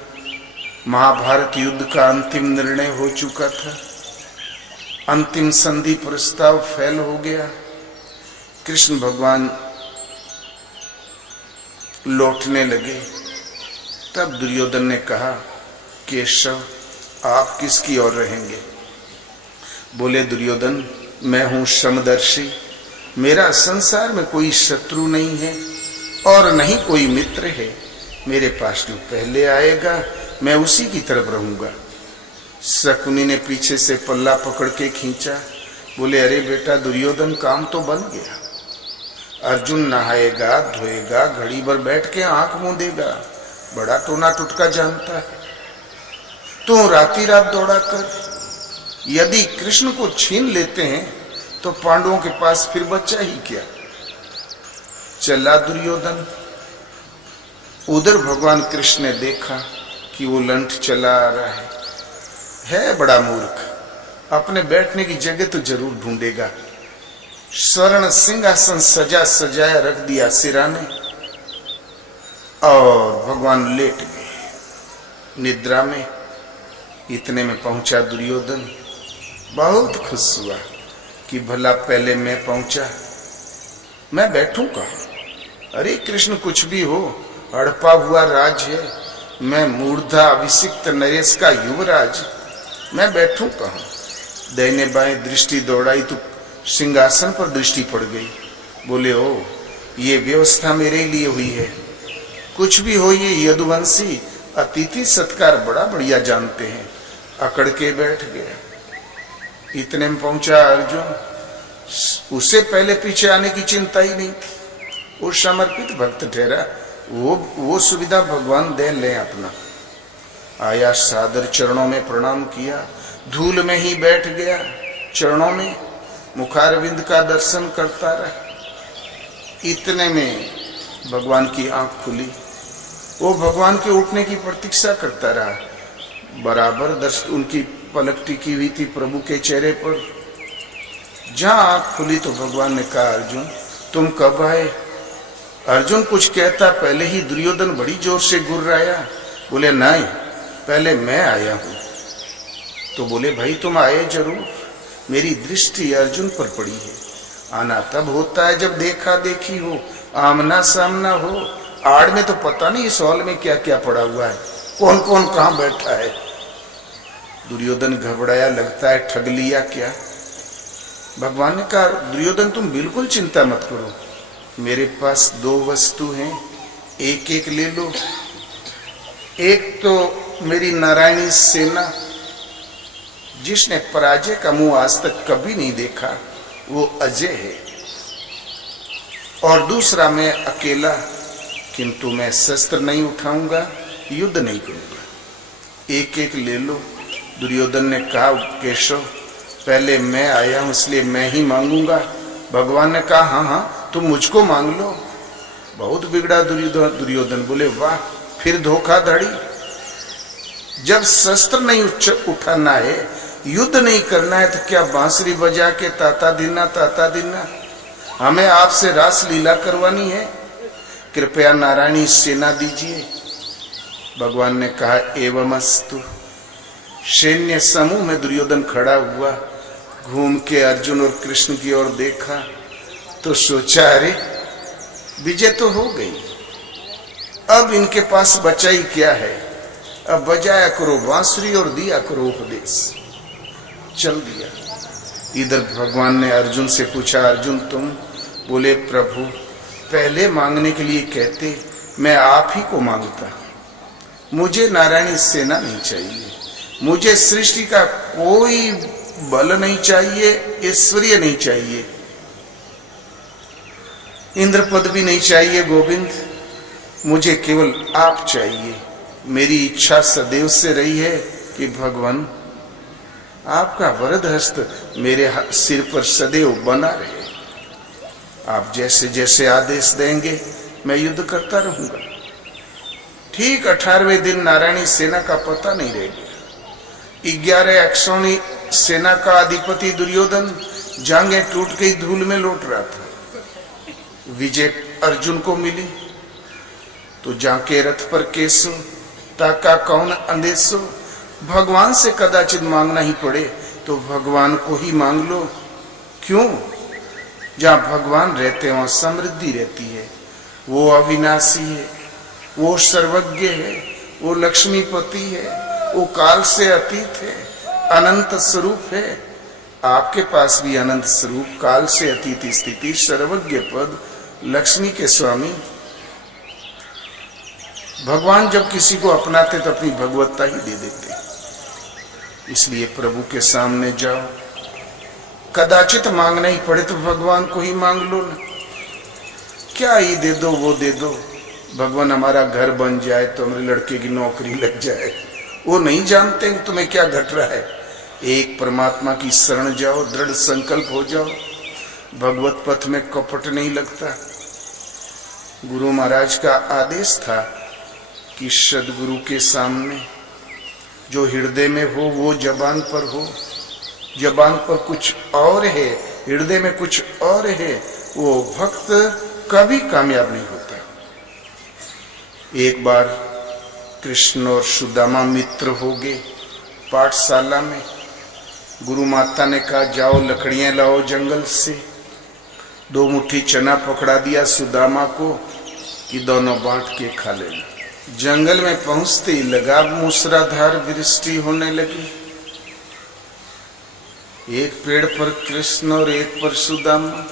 महाभारत युद्ध का अंतिम निर्णय हो चुका था, अंतिम संधि प्रस्ताव फेल हो गया। कृष्ण भगवान लौटने लगे। तब दुर्योधन ने कहा, केशव आप किसकी ओर रहेंगे? बोले दुर्योधन, मैं हूं समदर्शी, मेरा संसार में कोई शत्रु नहीं है और नहीं कोई मित्र है। मेरे पास जो पहले आएगा मैं उसी की तरफ रहूंगा। शकुनी ने पीछे से पल्ला पकड़ के खींचा। बोले, अरे बेटा दुर्योधन, काम तो बन गया। अर्जुन नहाएगा धोएगा, घड़ी भर बैठ के आंख मूंदेगा, बड़ा टोना टुटका जानता है। तो राती रात दौड़ा कर यदि कृष्ण को छीन लेते हैं तो पांडवों के पास फिर बचा ही क्या? चला दुर्योधन। उधर भगवान कृष्ण ने देखा कि वो लंठ चला आ रहा है बड़ा मूर्ख, अपने बैठने की जगह तो जरूर ढूंढेगा। स्वर्ण सिंहासन सजा सजाया रख दिया सिराने और भगवान लेट गए निद्रा में। इतने में पहुंचा दुर्योधन। बहुत खुश हुआ कि भला पहले मैं पहुंचा, मैं बैठूं कहां? अरे कृष्ण कुछ भी हो, हड़पा हुआ राज है, मैं मूर्धा अभिषिक्त नरेश का युवराज, मैं बैठूं कहां? दाहिने बाएं दृष्टि दौड़ाई तो सिंहासन पर दृष्टि पड़ गई। बोले, ओ ये व्यवस्था मेरे लिए हुई है। कुछ भी हो, ये यदुवंशी अतिथि सत्कार बड़ा बढ़िया जानते हैं। अकड़ के बैठ गया। इतने में पहुंचा अर्जुन। उसे पहले पीछे आने की चिंता ही नहीं थी, वो समर्पित भक्त ठहरा। वो सुविधा भगवान दे ले अपना। आया, सादर चरणों में प्रणाम किया, धूल में ही बैठ गया चरणों में, मुखारविंद का दर्शन करता रहा। इतने में भगवान की आंख खुली। वो भगवान के उठने की प्रतीक्षा करता रहा। बराबर दर्शन उनकी पलक टिकी हुई थी प्रभु के चेहरे पर। जहां आंख खुली तो भगवान ने कहा, अर्जुन तुम कब आए? अर्जुन कुछ कहता पहले ही दुर्योधन बड़ी जोर से गुर्राया। बोले, नहीं पहले मैं आया हूं। तो बोले, भाई तुम आए जरूर, मेरी दृष्टि अर्जुन पर पड़ी है। आना तब होता है जब देखा देखी हो, आमना सामना हो। आड़ में तो पता नहीं इस हॉल में क्या क्या पड़ा हुआ है, कौन कौन कहां बैठा है। दुर्योधन घबराया, लगता है ठग लिया क्या। भगवान ने कहा, दुर्योधन तुम बिल्कुल चिंता मत करो, मेरे पास दो वस्तु हैं, एक एक ले लो। एक तो मेरी नारायणी सेना, जिसने पराजय का मुंह आज तक कभी नहीं देखा, वो अजय है। और दूसरा मैं अकेला, किंतु मैं शस्त्र नहीं उठाऊंगा, युद्ध नहीं करूंगा। एक एक ले लो। दुर्योधन ने कहा, केशव पहले मैं आया हूं इसलिए मैं ही मांगूंगा। भगवान ने कहा, हाँ हाँ तुम मुझको मांग लो। बहुत बिगड़ा दुर्योधन। बोले, वाह फिर धोखाधड़ी। जब शस्त्र नहीं उठाना है, युद्ध नहीं करना है, तो क्या बांसुरी बजा के ताता दिना हमें आपसे रास लीला करवानी है? कृपया नारायणी सेना दीजिए। भगवान ने कहा, एवमस्तु। सैन्य समूह में दुर्योधन खड़ा हुआ, घूम के अर्जुन और कृष्ण की ओर देखा तो सोचा, अरे विजय तो हो गई, अब इनके पास बचा ही क्या है। अब बजाया करो बांसुरी और दिया करो उपदेश। चल दिया। इधर भगवान ने अर्जुन से पूछा, अर्जुन तुम? बोले, प्रभु पहले मांगने के लिए कहते, मैं आप ही को मांगता। मुझे नारायणी सेना नहीं चाहिए, मुझे सृष्टि का कोई बल नहीं चाहिए, ऐश्वर्य नहीं चाहिए, इंद्र पद भी नहीं चाहिए गोविंद, मुझे केवल आप चाहिए। मेरी इच्छा सदैव से रही है कि भगवान आपका वरद हस्त मेरे सिर पर सदैव बना रहे। आप जैसे जैसे आदेश देंगे मैं युद्ध करता रहूंगा। ठीक 18वें दिन नारायणी सेना का पता नहीं रह गया। 11 अक्षौणी सेना का अधिपति दुर्योधन जांघें टूट गई धूल में लौट रहा था। विजय अर्जुन को मिली तो जाके रथ पर केसो ताका कौन अंदेशो। भगवान से कदाचित मांगना ही पड़े तो भगवान को ही मांग लो। क्यों? जहां भगवान रहते हैं वहां समृद्धि रहती है, वो अविनाशी है। वो सर्वज्ञ है, वो लक्ष्मीपति है, वो काल से अतीत है, अनंत स्वरूप है। आपके पास भी अनंत स्वरूप, काल से अतीत स्थिति, सर्वज्ञ पद, लक्ष्मी के स्वामी। भगवान जब किसी को अपनाते तो अपनी भगवत्ता ही दे देते। इसलिए प्रभु के सामने जाओ, कदाचित मांगना ही पड़े तो भगवान को ही मांग लो ना। क्या ही दे दो, वो दे दो। भगवान हमारा घर बन जाए तो हमारे लड़के की नौकरी लग जाए, वो नहीं जानते कि तुम्हें क्या घट रहा है। एक परमात्मा की शरण जाओ, दृढ़ संकल्प हो जाओ। भगवत पथ में कपट नहीं लगता। गुरु महाराज का आदेश था कि सदगुरु के सामने जो हृदय में हो वो जबान पर हो। जबान पर कुछ और है, हृदय में कुछ और है, वो भक्त कभी कामयाब नहीं होता। एक बार कृष्ण और सुदामा मित्र हो गए पाठशाला में। गुरु माता ने कहा जाओ लकड़ियां लाओ जंगल से। 2 मुट्ठी चना पकड़ा दिया सुदामा को कि दोनों बांट के खा लेना। जंगल में पहुंचते ही लगा मूसलाधार वृष्टि होने लगी। एक पेड़ पर कृष्ण और एक पर सुदामा।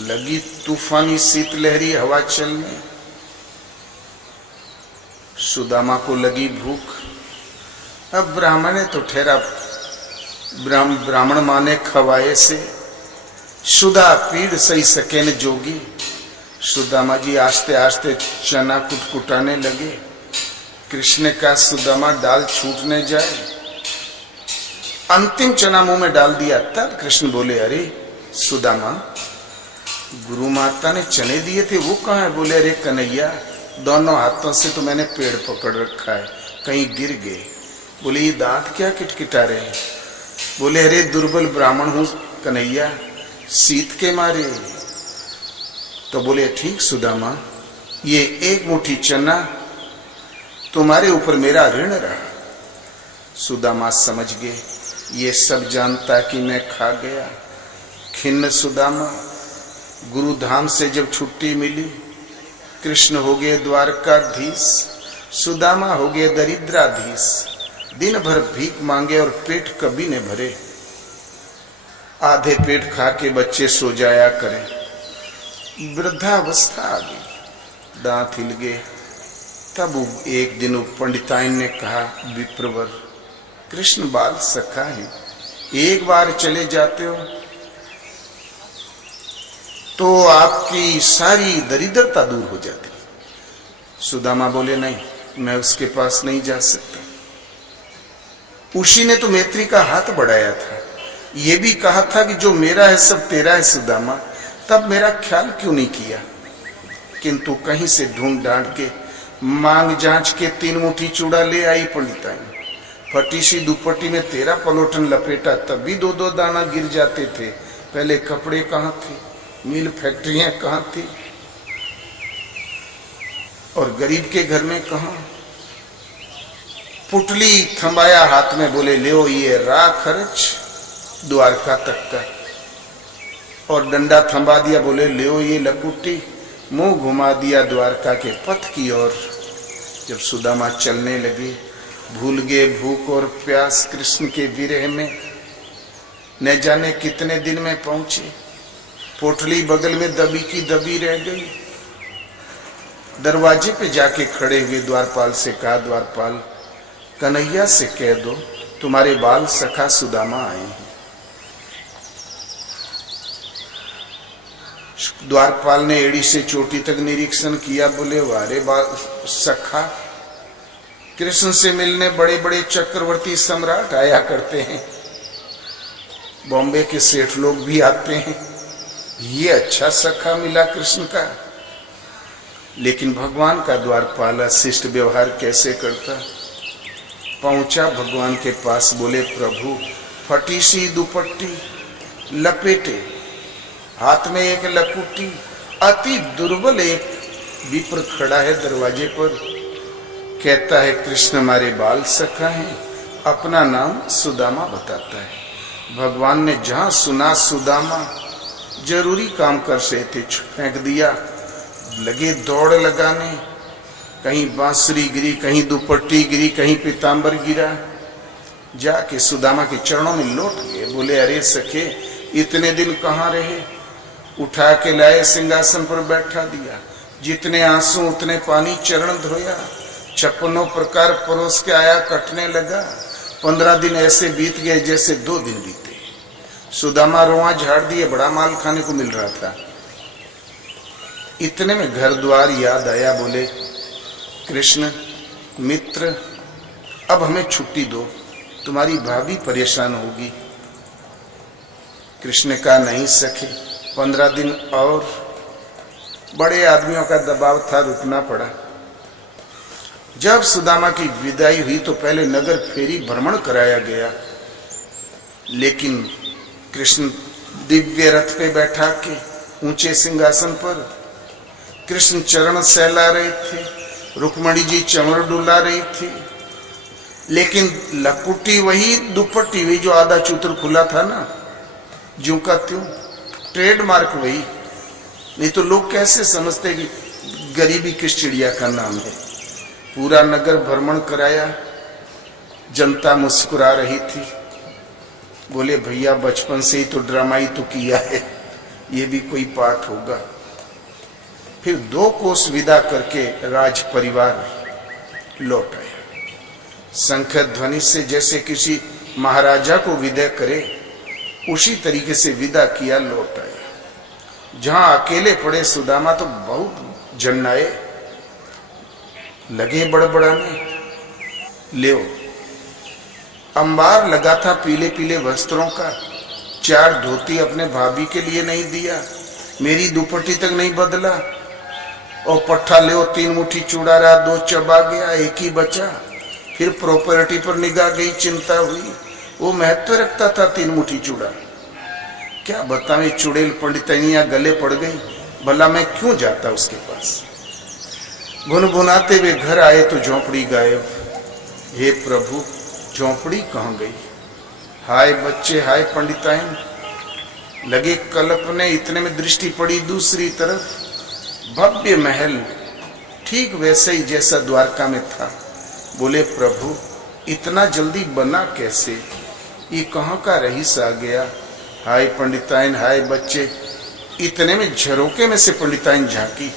लगी तूफानी शीतलहरी हवा चलने। सुदामा को लगी भूख। अब ब्राह्मण ने तो ठहरा, ब्राह्मण माने खवाए से सुधा पीड़ सही सके न जोगी। सुदामा जी आस्ते आस्ते चना कुटकुटाने लगे। कृष्ण का सुदामा डाल छूटने जाए, अंतिम चना मुंह में डाल दिया। तब कृष्ण बोले अरे सुदामा, गुरु माता ने चने दिए थे वो कहाँ है? बोले अरे कन्हैया, दोनों हाथों से तो मैंने पेड़ पकड़ रखा है, कहीं गिर गए। बोले ये दांत क्या किटकिटा रहे हैं? बोले अरे दुर्बल ब्राह्मण हूं कन्हैया, शीत के मारे। तो बोले ठीक सुदामा, ये 1 मुट्ठी चना तुम्हारे ऊपर मेरा ऋण रहा। सुदामा समझ गए ये सब जानता कि मैं खा गया। खिन्न सुदामा। गुरु धाम से जब छुट्टी मिली, कृष्ण हो गए द्वारकाधीश, सुदामा हो गए दरिद्राधीश। दिन भर भीख मांगे और पेट कभी न भरे। आधे पेट खा के बच्चे सो जाया करें। वृद्धावस्था आ गई, दांत हिल गए। तब एक दिन पंडिताइन ने कहा विप्रवर, कृष्ण बाल सखा है, एक बार चले जाते हो तो आपकी सारी दरिद्रता दूर हो जाती। सुदामा बोले नहीं, मैं उसके पास नहीं जा सकता। उसी ने तो मैत्री का हाथ बढ़ाया था, ये भी कहा था कि जो मेरा है सब तेरा है सुदामा, तब मेरा ख्याल क्यों नहीं किया? किंतु कहीं से ढूंढ डांट के मांग जांच के 3 मुट्ठी चूड़ा ले आई पंडिताइन। फटी सी दुपट्टी में 13 पलोटन लपेटा, तब भी 2-2 दाना गिर जाते थे। पहले कपड़े कहाँ थे, मिल फैक्ट्रियां कहाँ थी, और गरीब के घर में कहाँ। पुटली थंबाया हाथ में, बोले ले ये रा खर्च द्वारका तक का, और डंडा थंबा दिया, बोले ले ये लकुटी, मुंह घुमा दिया द्वारका के पथ की ओर। जब सुदामा चलने लगे, भूल गए भूख और प्यास कृष्ण के विरह में। न जाने कितने दिन में पहुंचे। पोटली बगल में दबी की दबी रह गई। दरवाजे पे जाके खड़े हुए द्वारपाल से कहा, द्वारपाल कन्हैया से कह दो तुम्हारे बाल सखा सुदामा आए हैं। द्वारपाल ने एड़ी से चोटी तक निरीक्षण किया, बोले वारे बाल सखा, कृष्ण से मिलने बड़े बड़े चक्रवर्ती सम्राट आया करते हैं, बॉम्बे के सेठ लोग भी आते हैं, ये अच्छा सखा मिला कृष्ण का। लेकिन भगवान का द्वारपाल शिष्ट व्यवहार कैसे करता। पहुंचा भगवान के पास, बोले प्रभु फटी सी दुपट्टी लपेटे, हाथ में एक लकुटी, अति दुर्बल एक विप्र खड़ा है दरवाजे पर। कहता है कृष्ण हमारे बाल सखा है, अपना नाम सुदामा बताता है। भगवान ने जहां सुना सुदामा जरूरी काम कर रहे थे, फेंक दिया, लगे दौड़ लगाने। कहीं बांसुरी गिरी, कहीं दुपट्टी गिरी, कहीं पीतांबर गिरा। जाके सुदामा के चरणों में लौट गए। बोले अरे सखे, इतने दिन कहाँ रहे? उठा के लाए, सिंहासन पर बैठा दिया। जितने आंसू उतने पानी, चरण धोया। 56 प्रकार परोस के आया, कटने लगा। 15 दिन ऐसे बीत गए जैसे 2 दिन बीते। सुदामा रोआ झाड़ दिए, बड़ा माल खाने को मिल रहा था। इतने में घर द्वार याद आया। बोले कृष्ण मित्र, अब हमें छुट्टी दो, तुम्हारी भाभी परेशान होगी। कृष्ण का नहीं सके, 15 दिन और। बड़े आदमियों का दबाव था, रुकना पड़ा। जब सुदामा की विदाई हुई तो पहले नगर फेरी भ्रमण कराया गया, लेकिन कृष्ण दिव्य रथ पे बैठा के ऊंचे सिंहासन पर कृष्ण चरण सहला रहे थे, रुक्मणी जी चमर डुला रही थी। लेकिन लकुटी वही, दुपट्टी वही जो आधा चूतर खुला था ना, ज्यों का त्यों, ट्रेडमार्क वही। नहीं तो लोग कैसे समझते कि गरीबी किस चिड़िया का नाम है। पूरा नगर भ्रमण कराया, जनता मुस्कुरा रही थी। बोले भैया बचपन से ही तो ड्रामा ही तो किया है, ये भी कोई पाठ होगा। फिर 2 कोस विदा करके राज परिवार लौट आया। शंख ध्वनि से जैसे किसी महाराजा को विदा करे, उसी तरीके से विदा किया, लौट आया। जहां अकेले पड़े सुदामा तो बहुत जन्नाए, लगे बड़बड़ाने। ले अंबार लगा था पीले पीले वस्त्रों का, 4 धोती अपने भाभी के लिए नहीं दिया, मेरी दुपट्टी तक नहीं बदला। और पट्ठा ले 3 मुट्ठी चूड़ा रहा, 2 चबा गया, 1 ही बचा। फिर प्रॉपर्टी पर निगाह गई, चिंता हुई। वो महत्व रखता था 3 मुट्ठी चूड़ा। क्या बतावे, चुड़ैल पंडितनिया गले पड़ गई, भला मैं क्यों जाता उसके पास। भुनभुनाते हुए घर आए तो झोंपड़ी गायब। हे प्रभु, झोंपड़ी कहाँ गई? हाय बच्चे, हाय पंडिताइन, लगे कल्पने। इतने में दृष्टि पड़ी दूसरी तरफ, भव्य महल ठीक वैसे ही जैसा द्वारका में था। बोले प्रभु, इतना जल्दी बना कैसे? ये कहाँ का रईस आ गया? हाय पंडिताइन, हाय बच्चे। इतने में झरोके में से पंडिताइन झांकी,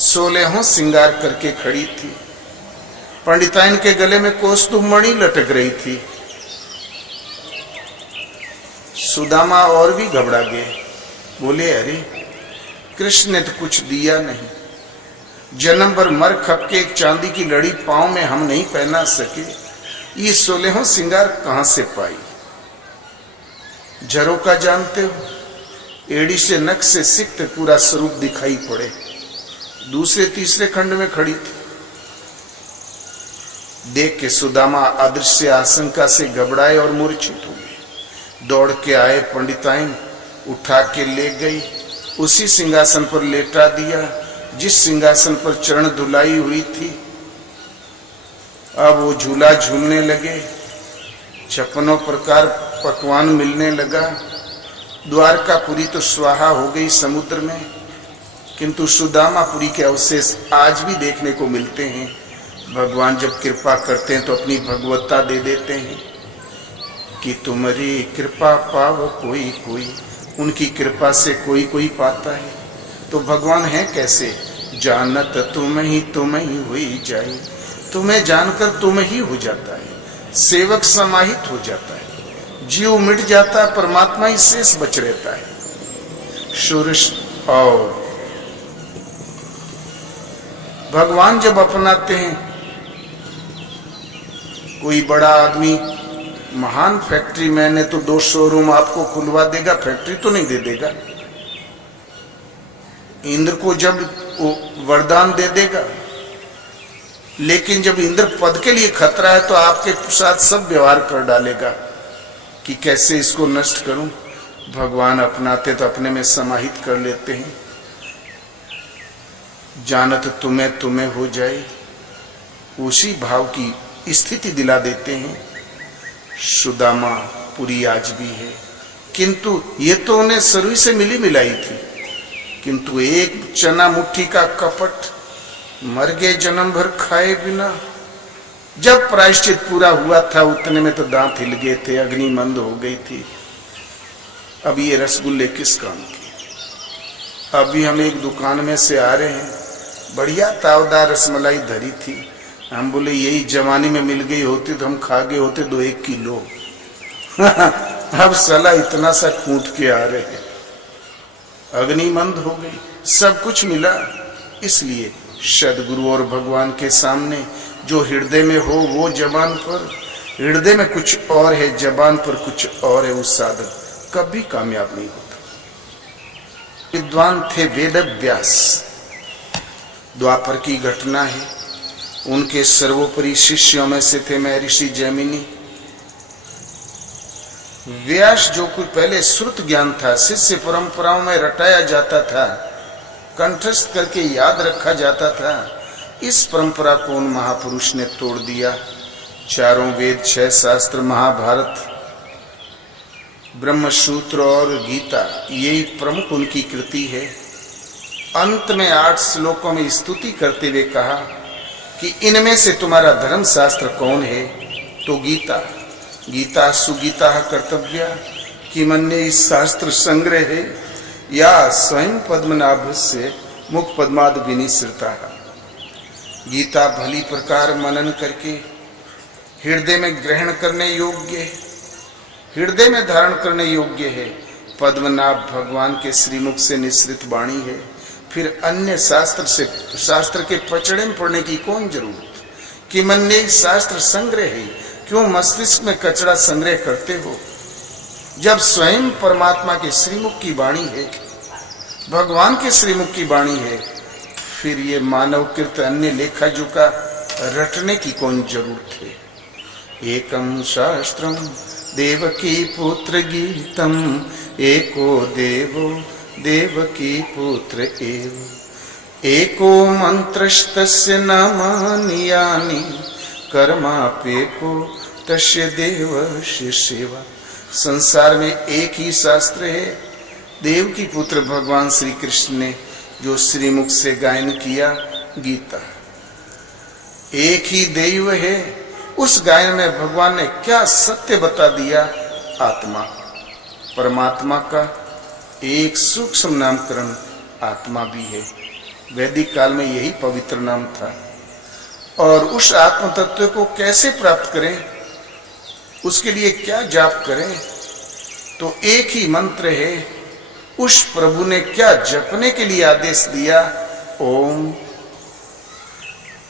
16 श्रृंगार करके खड़ी थी। पंडिताइन के गले में कौस्तुभमणि लटक रही थी। सुदामा और भी घबरा गए। बोले अरे, कृष्ण ने तो कुछ दिया नहीं, जन्म भर मर खप के एक चांदी की लड़ी पांव में हम नहीं पहना सके, ये 16 श्रृंगार कहां से पाई? झरोका जानते हो, एड़ी से नख से सिक्त पूरा स्वरूप दिखाई पड़े। दूसरे तीसरे खंड में खड़ी थी। देख के सुदामा अदृश्य आशंका से घबराए और मूर्छित हो गए। दौड़ के आए पंडिताइन, उठा के ले गई, उसी सिंहासन पर लेटा दिया जिस सिंहासन पर चरण धुलाई हुई थी। अब वो झूला झूलने लगे, 56 प्रकार पकवान मिलने लगा। द्वारकापुरी तो स्वाहा हो गई समुद्र में, किंतु सुदामापुरी के अवशेष आज भी देखने को मिलते हैं। भगवान जब कृपा करते हैं तो अपनी भगवत्ता दे देते हैं कि तुम्हारी कृपा पाव कोई कोई, उनकी कृपा से कोई कोई पाता है। तो भगवान है कैसे? जानत तुम ही हुई जाए, तुम्हें जानकर तुम ही हो जाता है। सेवक समाहित हो जाता है, जीव मिट जाता है, परमात्मा ही शेष बच रहता है। शूरश और भगवान जब अपनाते हैं, कोई बड़ा आदमी महान फैक्ट्री मैन है तो 2 शोरूम आपको खुलवा देगा, फैक्ट्री तो नहीं दे देगा। इंद्र को जब वो वरदान दे देगा, लेकिन जब इंद्र पद के लिए खतरा है तो आपके साथ सब व्यवहार कर डालेगा कि कैसे इसको नष्ट करूं। भगवान अपनाते तो अपने में समाहित कर लेते हैं। जानत तुम्हें हो जाए, उसी भाव की स्थिति दिला देते हैं। सुदामा पुरी आज भी है, किंतु ये तो उन्हें सरुई से मिली मिलाई थी, किंतु एक चना मुट्ठी का कपट मर गए जन्म भर खाए बिना। जब प्रायश्चित पूरा हुआ था उतने में तो दांत हिल गए थे, अग्नि मंद हो गई थी। अब ये रसगुल्ले किस काम के? अभी हम एक दुकान में से आ रहे हैं, बढ़िया तावदार रसमलाई धरी थी। हम बोले यही जवानी में मिल गई होती तो हम खा गए होते 2-1 किलो। अब साला इतना सा खूंट के आ रहे हैं। अग्निमंद हो गई, सब कुछ मिला। इसलिए सदगुरु और भगवान के सामने जो हृदय में हो वो जबान पर, हृदय में कुछ और है, जबान पर कुछ और है, उस साधक कभी कामयाब नहीं होता। विद्वान थे वेद व्यास, द्वापर की घटना है। उनके सर्वोपरि शिष्यों में से थे महर्षि जैमिनी। व्यास जो कुछ पहले श्रुत ज्ञान था, शिष्य परंपराओं में रटाया जाता था, कंठस्थ करके याद रखा जाता था, इस परंपरा को उन महापुरुष ने तोड़ दिया। 4 वेद, 6 शास्त्र, महाभारत, ब्रह्मसूत्र और गीता, यही प्रमुख उनकी कृति है। अंत में 8 श्लोकों में स्तुति करते हुए कहा कि इनमें से तुम्हारा धर्म शास्त्र कौन है? तो गीता। गीता सुगीता कर्तव्या, कि मन्ये इस शास्त्र संग्रह है या स्वयं पद्मनाभ से मुख पद्माद विनिसृता। गीता भली प्रकार मनन करके हृदय में ग्रहण करने योग्य है, हृदय में धारण करने योग्य है। पद्मनाभ भगवान के श्रीमुख से निसृत वाणी है। फिर अन्य शास्त्र के पचड़े में पड़ने की कौन जरूरत? कि मन्ये शास्त्र संग्रह है, क्यों मस्तिष्क में कचरा संग्रह करते हो? जब स्वयं परमात्मा के श्रीमुख की वाणी है, भगवान के श्रीमुख की वाणी है, फिर ये मानव कृत अन्य लेखा जोखा रटने की कौन जरूरत है? एकम शास्त्रम देवकी पुत्र गीतम, एको देवो देवकी पुत्र एव, एको मंत्रस्तस्य नामानि यानि, कर्माप्येको तस्य देवस्य सेवा। संसार में एक ही शास्त्र है, देव की पुत्र भगवान श्री कृष्ण ने जो श्रीमुख से गायन किया, गीता। एक ही देव है, उस गायन में भगवान ने क्या सत्य बता दिया? आत्मा, परमात्मा का एक सूक्ष्म नामकरण आत्मा भी है। वैदिक काल में यही पवित्र नाम था। और उस आत्म तत्व को कैसे प्राप्त करें, उसके लिए क्या जाप करें? तो एक ही मंत्र है। उस प्रभु ने क्या जपने के लिए आदेश दिया? ओम।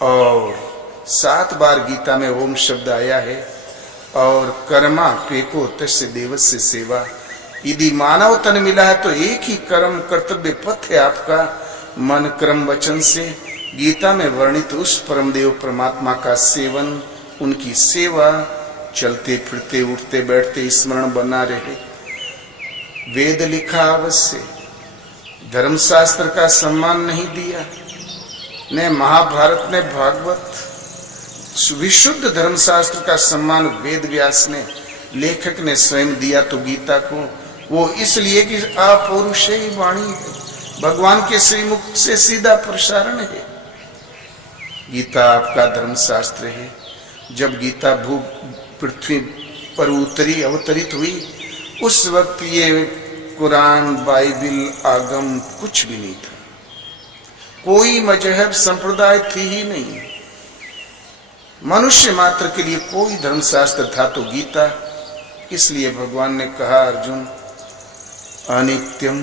और 7 बार गीता में ओम शब्द आया है। और कर्मा पेको तस्य देवस्य सेवा। यदि मानव तन मिला है तो एक ही कर्म कर्तव्य पथ है आपका, मन क्रम वचन से। गीता में वर्णित उस परमदेव परमात्मा का सेवन, उनकी सेवा, चलते फिरते उठते बैठते स्मरण बना रहे। वेद लिखा अवश्य, धर्मशास्त्र का सम्मान नहीं दिया, ने महाभारत ने भागवत, विशुद्ध धर्मशास्त्र का सम्मान वेद व्यास ने, लेखक ने स्वयं दिया। तो गीता को वो इसलिए कि अपौरुषेय वाणी है, भगवान के श्रीमुख से सीधा प्रसारण है। गीता आपका धर्मशास्त्र है। जब गीता भू पृथ्वी पर उतरी, अवतरित हुई, उस वक्त ये कुरान, बाइबिल, आगम कुछ भी नहीं था। कोई मजहब संप्रदाय थी ही नहीं। मनुष्य मात्र के लिए कोई धर्मशास्त्र था तो गीता। इसलिए भगवान ने कहा, अर्जुन, अनित्यम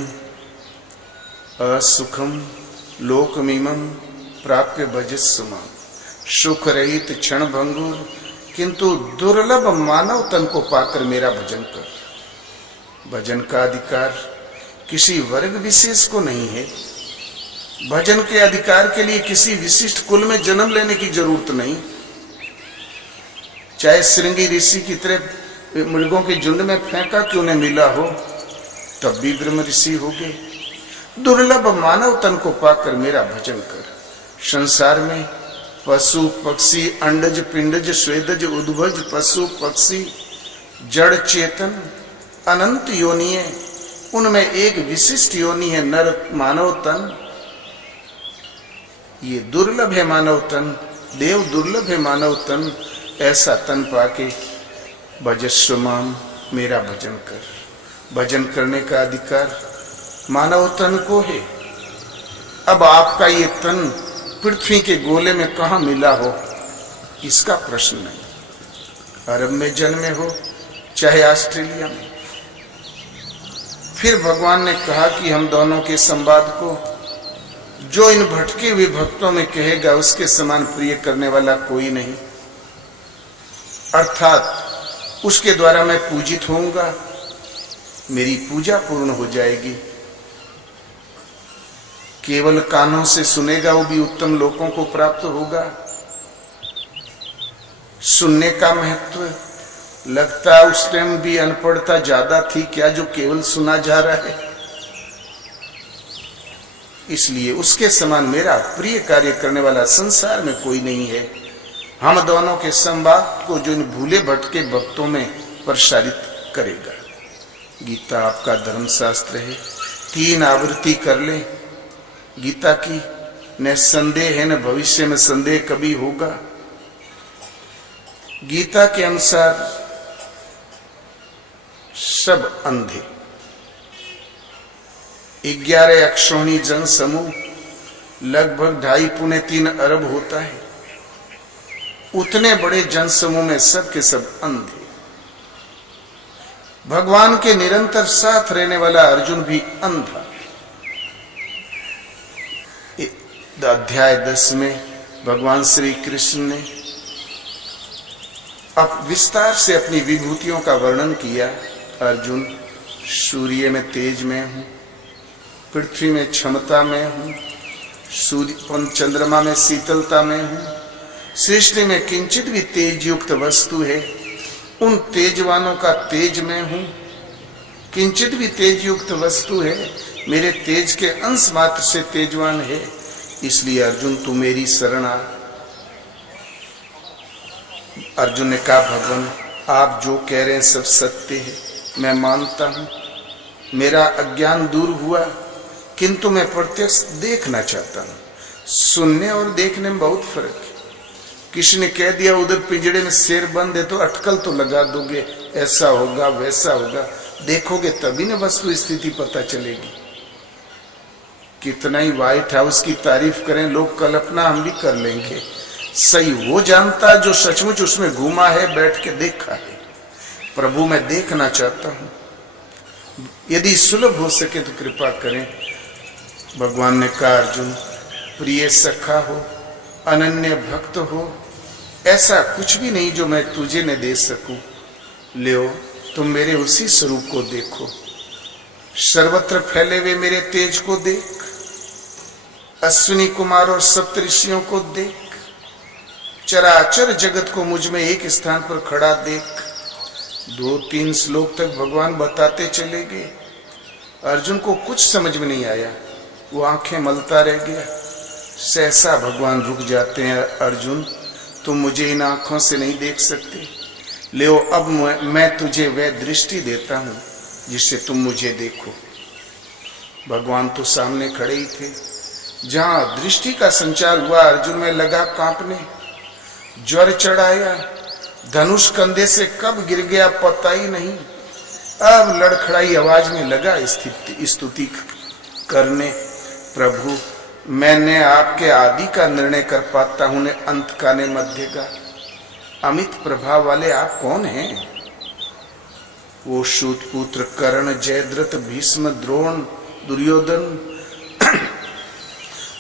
असुखम लोकमिमं प्राप्य भजस्व मां। सुख रहित क्षण भंगुर किंतु दुर्लभ मानव तन को पाकर मेरा भजन कर। भजन का अधिकार किसी वर्ग विशेष को नहीं है। भजन के अधिकार के लिए किसी विशिष्ट कुल में जन्म लेने की जरूरत नहीं। चाहे श्रृंगी ऋषि की तरह मृगों के झुंड में फेंका क्यों न मिला हो, तब भी ब्रह्म ऋषि हो गए। दुर्लभ मानव तन को पाकर मेरा भजन कर। संसार में पशु पक्षी, अंडज पिंडज स्वेदज उद्भज, पशु पक्षी जड़ चेतन अनंत योनिये, उनमें एक विशिष्ट योनि है नर मानव तन। ये दुर्लभ है मानव तन, देव दुर्लभ है मानव तन, ऐसा तन पाके भजस्व माम, मेरा भजन कर। भजन करने का अधिकार मानव तन को है। अब आपका ये तन पृथ्वी के गोले में कहां मिला हो, इसका प्रश्न नहीं। अरब में जन्मे हो चाहे ऑस्ट्रेलिया में। फिर भगवान ने कहा कि हम दोनों के संवाद को जो इन भटके हुए भक्तों में कहेगा, उसके समान प्रिय करने वाला कोई नहीं, अर्थात उसके द्वारा मैं पूजित होऊंगा, मेरी पूजा पूर्ण हो जाएगी। केवल कानों से सुनेगा वो भी उत्तम लोकों को प्राप्त होगा। सुनने का महत्व लगता उस टाइम भी अनपढ़ता ज्यादा थी क्या, जो केवल सुना जा रहा है। इसलिए उसके समान मेरा प्रिय कार्य करने वाला संसार में कोई नहीं है। हम दोनों के संवाद को जो इन भूले भटके भक्तों में प्रसारित करेगा। गीता आपका धर्मशास्त्र है, 3 आवृत्ति कर ले गीता की, न संदेह है न भविष्य में संदेह कभी होगा। गीता के अनुसार सब अंधे, 11 अक्षौहिणी जन समूह, लगभग 2.5-3 अरब होता है। उतने बड़े जन समूह में सब के सब अंधे। भगवान के निरंतर साथ रहने वाला अर्जुन भी अंधा। अध्याय 10 में भगवान श्री कृष्ण ने अब विस्तार से अपनी विभूतियों का वर्णन किया। अर्जुन, सूर्य में तेज में हूं, पृथ्वी में क्षमता में हूं, सूर्य चंद्रमा में शीतलता में हूं, सृष्टि में किंचित भी तेज युक्त वस्तु है उन तेजवानों का तेज में हूं। किंचित भी तेज युक्त वस्तु है मेरे तेज के अंश मात्र से तेजवान है। इसलिए अर्जुन तू मेरी शरण आ। अर्जुन ने कहा, भगवान आप जो कह रहे हैं सब सत्य है, मैं मानता हूं, मेरा अज्ञान दूर हुआ, किंतु मैं प्रत्यक्ष देखना चाहता हूं। सुनने और देखने में बहुत फर्क है। किसी ने कह दिया उधर पिंजड़े में शेर बंद है तो अटकल तो लगा दोगे, ऐसा होगा वैसा होगा, देखोगे तभी न वस्तु स्थिति पता चलेगी। कितना ही व्हाइट हाउस की तारीफ करें लोग, कल्पना हम भी कर लेंगे। सही वो जानता जो सचमुच उसमें घूमा है, बैठ के देखा है। प्रभु मैं देखना चाहता हूं, यदि सुलभ हो सके तो कृपा करें। भगवान ने कहा, अर्जुन प्रिय सखा हो, अनन्य भक्त हो, ऐसा कुछ भी नहीं जो मैं तुझे न दे सकूं। ले तुम मेरे उसी स्वरूप को देखो, सर्वत्र फैले हुए मेरे तेज को देख, अश्विनी कुमार और सप्तऋषियों को देख, चराचर जगत को मुझ में एक स्थान पर खड़ा देख। 2-3 श्लोक तक भगवान बताते चले गए। अर्जुन को कुछ समझ में नहीं आया, वो आंखें मलता रह गया। सहसा भगवान रुक जाते हैं, अर्जुन तुम मुझे इन आंखों से नहीं देख सकते, ले अब मैं तुझे वह दृष्टि देता हूं जिससे तुम मुझे देखो। भगवान तो सामने खड़े ही थे। जहां दृष्टि का संचार हुआ अर्जुन में लगा कांपने, ज्वर चढ़ाया, धनुष कंधे से कब गिर गया पता ही नहीं। अब लड़खड़ाई आवाज में लगा स्तुति करने, प्रभु मैंने आपके आदि का निर्णय कर पाता हूं, ने अंत का ने मध्य का। अमित प्रभाव वाले आप कौन हैं? वो शूतपुत्र, कर्ण, जयद्रथ, भीष्म, द्रोण, दुर्योधन,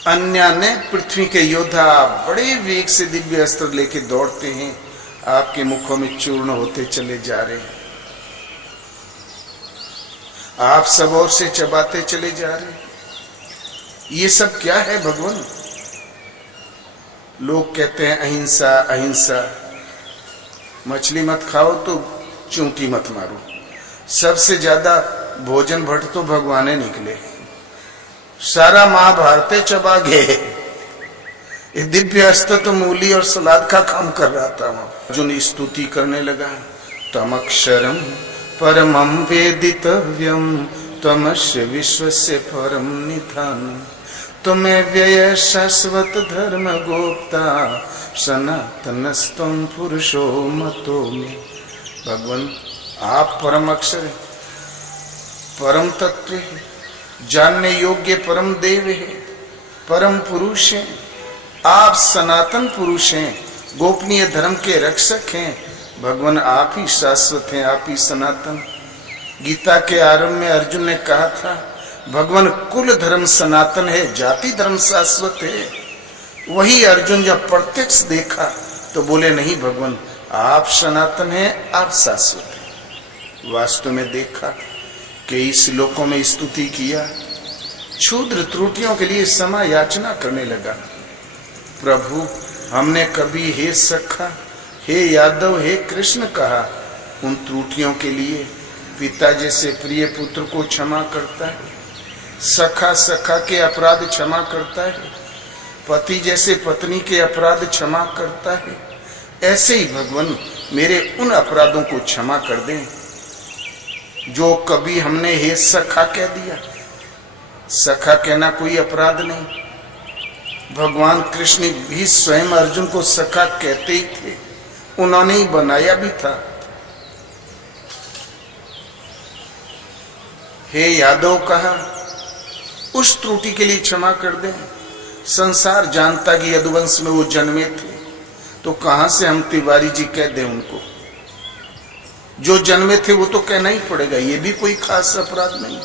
अन्य ने पृथ्वी के योद्धा बड़े वेग से दिव्य अस्त्र लेके दौड़ते हैं, आपके मुखों में चूर्ण होते चले जा रहे हैं। आप सब ओर से चबाते चले जा रहे हैं। ये सब क्या है भगवान? लोग कहते हैं अहिंसा अहिंसा, मछली मत खाओ तो चूंटी मत मारो। सबसे ज्यादा भोजन भट्ट तो भगवान निकले, सारा महाभारत चबा गए। ये दिव्य अस्त्र तो मूली और सलाद का काम कर रहा था। अर्जुन स्तुति करने लगा, तमक्षरम परमं वेदितव्यम त्वमस्य विश्वस्य परम निधान तुम्हें व्यय शाश्वत धर्म गोप्ता सनातनस्तम पुरुषो मतो में। भगवान आप परम अक्षर है, परम तत्व है, जानने योग्य परम देव है, परम पुरुष है। आप सनातन पुरुष हैं, गोपनीय धर्म के रक्षक हैं। भगवान आप ही शाश्वत हैं, आप ही सनातन। गीता के आरंभ में अर्जुन ने कहा था भगवान कुल धर्म सनातन है, जाति धर्म शाश्वत है। वही अर्जुन जब प्रत्यक्ष देखा तो बोले नहीं भगवान आप सनातन हैं, आप शाश्वत हैं। वास्तव में देखा कि इस लोकों में स्तुति किया, क्षुद्र त्रुटियों के लिए क्षमा याचना करने लगा। प्रभु हमने कभी हे सखा, हे यादव, हे कृष्ण कहा, उन त्रुटियों के लिए पिता जैसे प्रिय पुत्र को क्षमा करता है, सखा सखा के अपराध क्षमा करता है, पति जैसे पत्नी के अपराध क्षमा करता है। ऐसे ही भगवान मेरे उन अपराधों को क्षमा कर दें जो कभी हमने हे सखा कह दिया। सखा कहना कोई अपराध नहीं। भगवान कृष्ण भी स्वयं अर्जुन को सखा कहते ही थे, उन्होंने ही बनाया भी था। हे यादव कहा, उस त्रुटि के लिए क्षमा कर दें। संसार जानता कि यदुवंश में वो जन्मे थे, तो कहां से हम तिवारी जी कह दें उनको। जो जन्मे थे वो तो कहना ही पड़ेगा, ये भी कोई खास अपराध नहीं।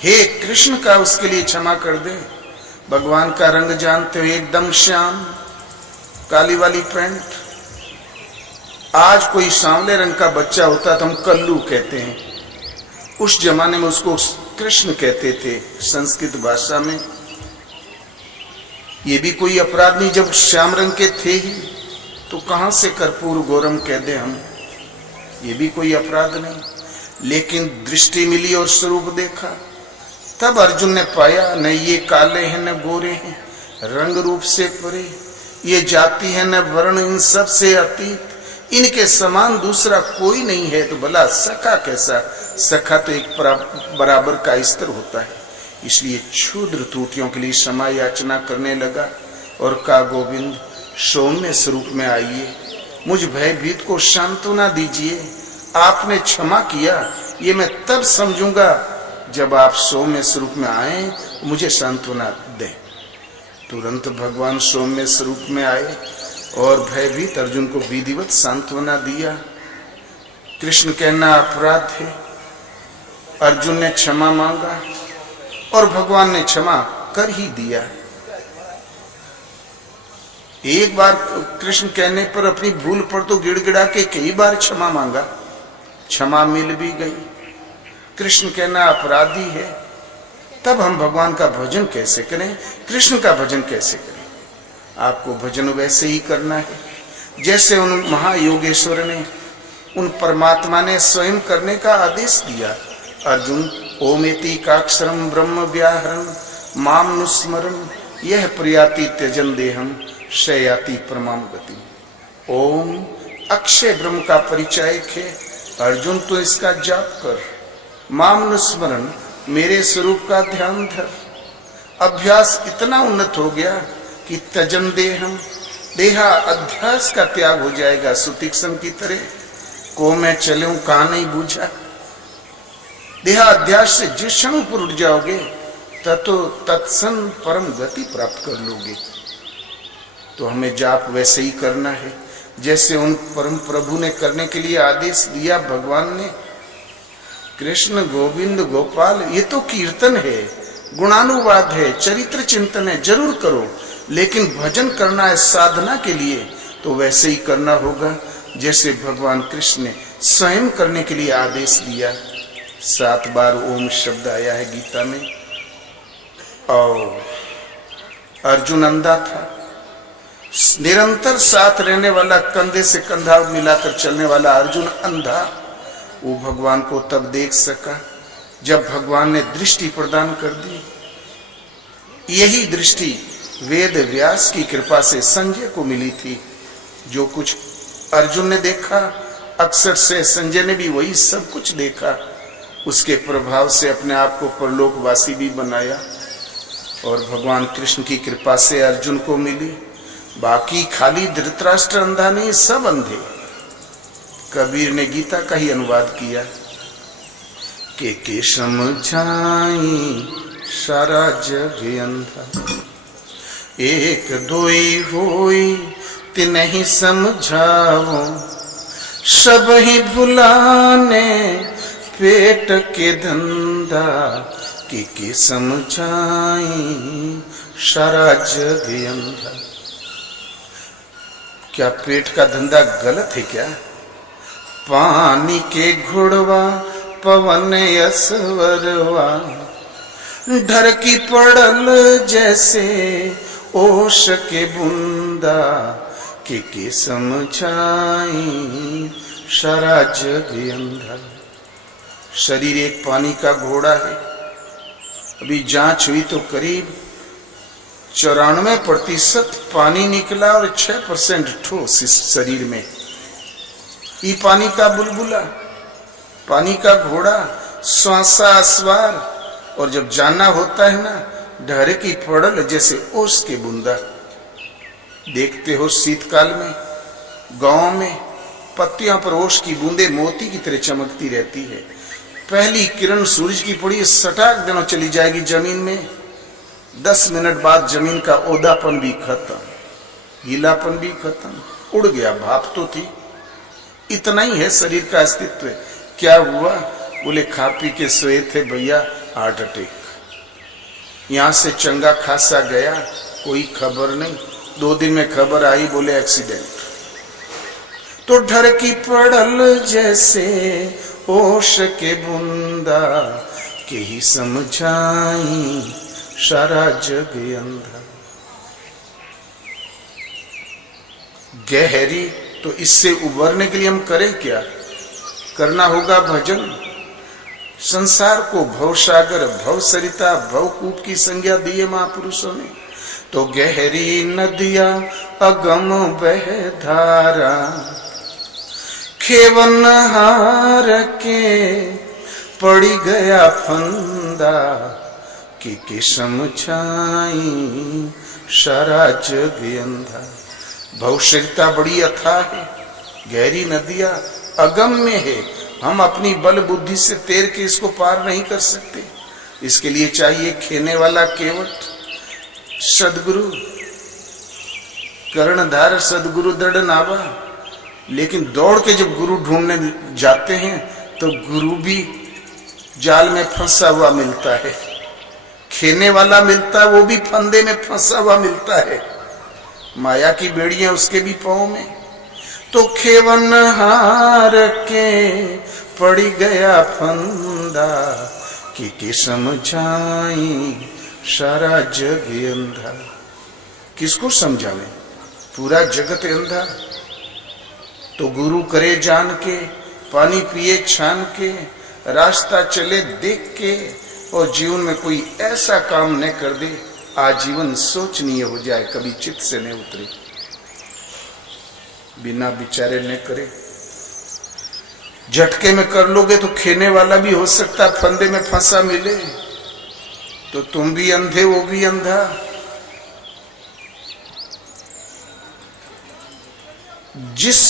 हे कृष्ण का उसके लिए क्षमा कर दे। भगवान का रंग जानते हो, एकदम श्याम, काली वाली पैंट। आज कोई सांवले रंग का बच्चा होता तो हम कल्लू कहते हैं, उस जमाने में उसको कृष्ण कहते थे संस्कृत भाषा में। ये भी कोई अपराध नहीं, जब श्याम रंग के थे ही, तो कहां से कर्पूर गौरम कह दे हम, ये भी कोई अपराध नहीं। लेकिन दृष्टि मिली और स्वरूप देखा, तब अर्जुन ने पाया न ये काले हैं न गोरे हैं, रंग रूप से परे, ये जाति है न वर्ण, इन सब से अतीत, इनके समान दूसरा कोई नहीं है। तो भला सखा कैसा? सखा तो एक बराबर का स्तर होता है। इसलिए क्षुद्र त्रुटियों के लिए क्षमा याचना करने लगा और कहा गोविंद सौम्य स्वरूप में आइए, मुझ भयभीत को सांत्वना दीजिए। आपने क्षमा किया ये मैं तब समझूंगा जब आप सौम्य स्वरूप में आए, मुझे सांत्वना दें। तुरंत भगवान सौम्य स्वरूप में आए और भयभीत अर्जुन को विधिवत सांत्वना दिया। कृष्ण कहना अपराध है, अर्जुन ने क्षमा मांगा और भगवान ने क्षमा कर ही दिया। एक बार कृष्ण कहने पर अपनी भूल पर तो गिड़गिड़ा के कई बार क्षमा मांगा, क्षमा मिल भी गई। कृष्ण कहना अपराधी है, तब हम भगवान का भजन कैसे करें, कृष्ण का भजन कैसे करें? आपको भजन वैसे ही करना है जैसे उन महायोगेश्वर ने, उन परमात्मा ने स्वयं करने का आदेश दिया। अर्जुन ओमेति काक्षरम ब्रह्म व्याहरम माम नुस्मरम यह प्रियाति त्यजन देहम शयाति परमाम गति। ओम अक्षय ब्रह्म का परिचायक है अर्जुन, तो इसका जाप कर। माम नुस्मरण मेरे स्वरूप का ध्यान धर। अभ्यास इतना उन्नत हो गया कि त्यजन देहम, देहा अध्यास का त्याग हो जाएगा। सुतीक्षण की तरह को मैं चलूं कहां नहीं बूझा। देहा अध्यास से जिस क्षण ऊपर उठ जाओगे ततो तत्सन परम गति प्राप्त कर लोगे। तो हमें जाप वैसे ही करना है जैसे उन परम प्रभु ने करने के लिए आदेश दिया भगवान ने। कृष्ण गोविंद गोपाल ये तो कीर्तन है, गुणानुवाद है, चरित्र चिंतन है, जरूर करो। लेकिन भजन करना है साधना के लिए, तो वैसे ही करना होगा जैसे भगवान कृष्ण ने स्वयं करने के लिए आदेश दिया। 7 बार ओम शब्द आया है गीता में। और अर्जुन अंधा था, निरंतर साथ रहने वाला, कंधे से कंधा मिलाकर चलने वाला अर्जुन अंधा, वो भगवान को तब देख सका जब भगवान ने दृष्टि प्रदान कर दी। यही दृष्टि वेद व्यास की कृपा से संजय को मिली थी। जो कुछ अर्जुन ने देखा अक्सर से संजय ने भी वही सब कुछ देखा। उसके प्रभाव से अपने आप को परलोकवासी भी बनाया। और भगवान कृष्ण की कृपा से अर्जुन को मिली। बाकी खाली धृतराष्ट्र अंधा नहीं, सब अंधे। कबीर ने गीता का ही अनुवाद किया के समझाई सारा जग अंधा, एक दोई होई तिन्हि समझाओ, सब ही भुलाने पेट के धंधा, के समझाई सारा जग अंधा। क्या पेट का धंधा गलत है क्या? पानी के घुड़वा पवन यसवरवा, ढर की पड़ल जैसे ओश के बूंदा, के समझाई सारा जग अंधा। शरीर एक पानी का घोड़ा है। अभी जांच हुई तो करीब 94% पानी निकला और 6% ठोस इस शरीर में। ये पानी का बुलबुला, पानी का घोड़ा, श्वासा अस्वार, और जब जाना होता है ना, ढरे की पड़ल जैसे ओस के बूंदा। देखते हो शीतकाल में गांव में पत्तियों पर ओस की बूंदे मोती की तरह चमकती रहती है। पहली किरण सूरज की पड़ी, सटाक देना चली जाएगी जमीन में। 10 मिनट बाद जमीन का ओदापन भी खत्म, गीलापन भी खत्म, उड़ गया। भाप तो थी। इतना ही है शरीर का अस्तित्व। क्या हुआ? बोले खा पी के सोए थे भैया, हार्ट अटैक। यहां से चंगा खासा गया, कोई खबर नहीं। 2 दिन में खबर आई, बोले एक्सीडेंट। तो ढर की पड़ल जैसे ओश के बूंदा, के ही समझाई सारा जग अंधा। गहरी तो इससे उबरने के लिए हम करें क्या? करना होगा भजन। संसार को भवसागर, भवसरिता, भवकूप की संज्ञा दी है महापुरुषों ने। तो गहरी नदिया अगम बह धारा, खेवन हार के पड़ी गया फंदा, के समझाई सारा जग अंधा। भवशरीरता बड़ी अथाह है, गहरी नदियां अगम्य है। हम अपनी बल बुद्धि से तैर के इसको पार नहीं कर सकते। इसके लिए चाहिए खेने वाला केवट, सदगुरु, कर्णधार सदगुरु दृढ़ नावा। लेकिन दौड़ के जब गुरु ढूंढने जाते हैं तो गुरु भी जाल में फंसा हुआ मिलता है। खेने वाला मिलता है, वो भी फंदे में फंसा हुआ मिलता है। माया की बेड़ियां उसके भी पांव में। तो खेवन हार के पड़ी गया फंदा, के समझाई सारा जग अंधा। किसको समझावे? पूरा जगत अंधा। तो गुरु करे जान के, पानी पिए छान के, रास्ता चले देख के, और जीवन में कोई ऐसा काम न कर दे आजीवन सोचनीय हो जाए, कभी चित्त से न उतरे। बिना विचारे न करे। झटके में कर लोगे तो खेने वाला भी हो सकता फंदे में फंसा मिले, तो तुम भी अंधे, वो भी अंधा। जिस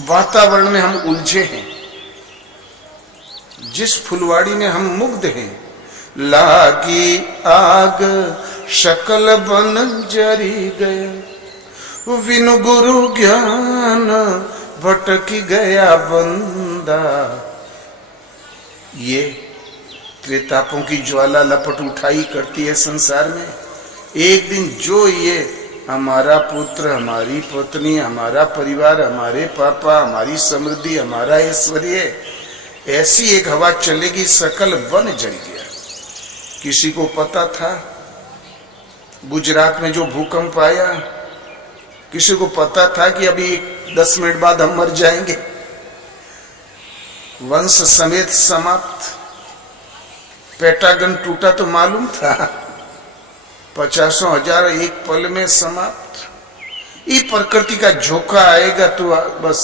वातावरण में हम उलझे हैं, जिस फुलवाड़ी में हम मुग्ध हैं, लागी आग शकल बन जरी गए, विनु गुरु ज्ञान भटकी गया बंदा। ये त्रेतापों की ज्वाला लपट उठाई करती है संसार में। एक दिन जो ये हमारा पुत्र, हमारी पत्नी, हमारा परिवार, हमारे पापा, हमारी समृद्धि, हमारा ऐश्वर्य, ऐसी एक हवा चलेगी, सकल बन जल गया। किसी को पता था गुजरात में जो भूकंप आया, किसी को पता था कि अभी 10 मिनट बाद हम मर जाएंगे? वंश समेत समाप्त। पेटागन टूटा तो मालूम था, 50,000 एक पल में समाप्त। ये प्रकृति का झोंका आएगा तो बस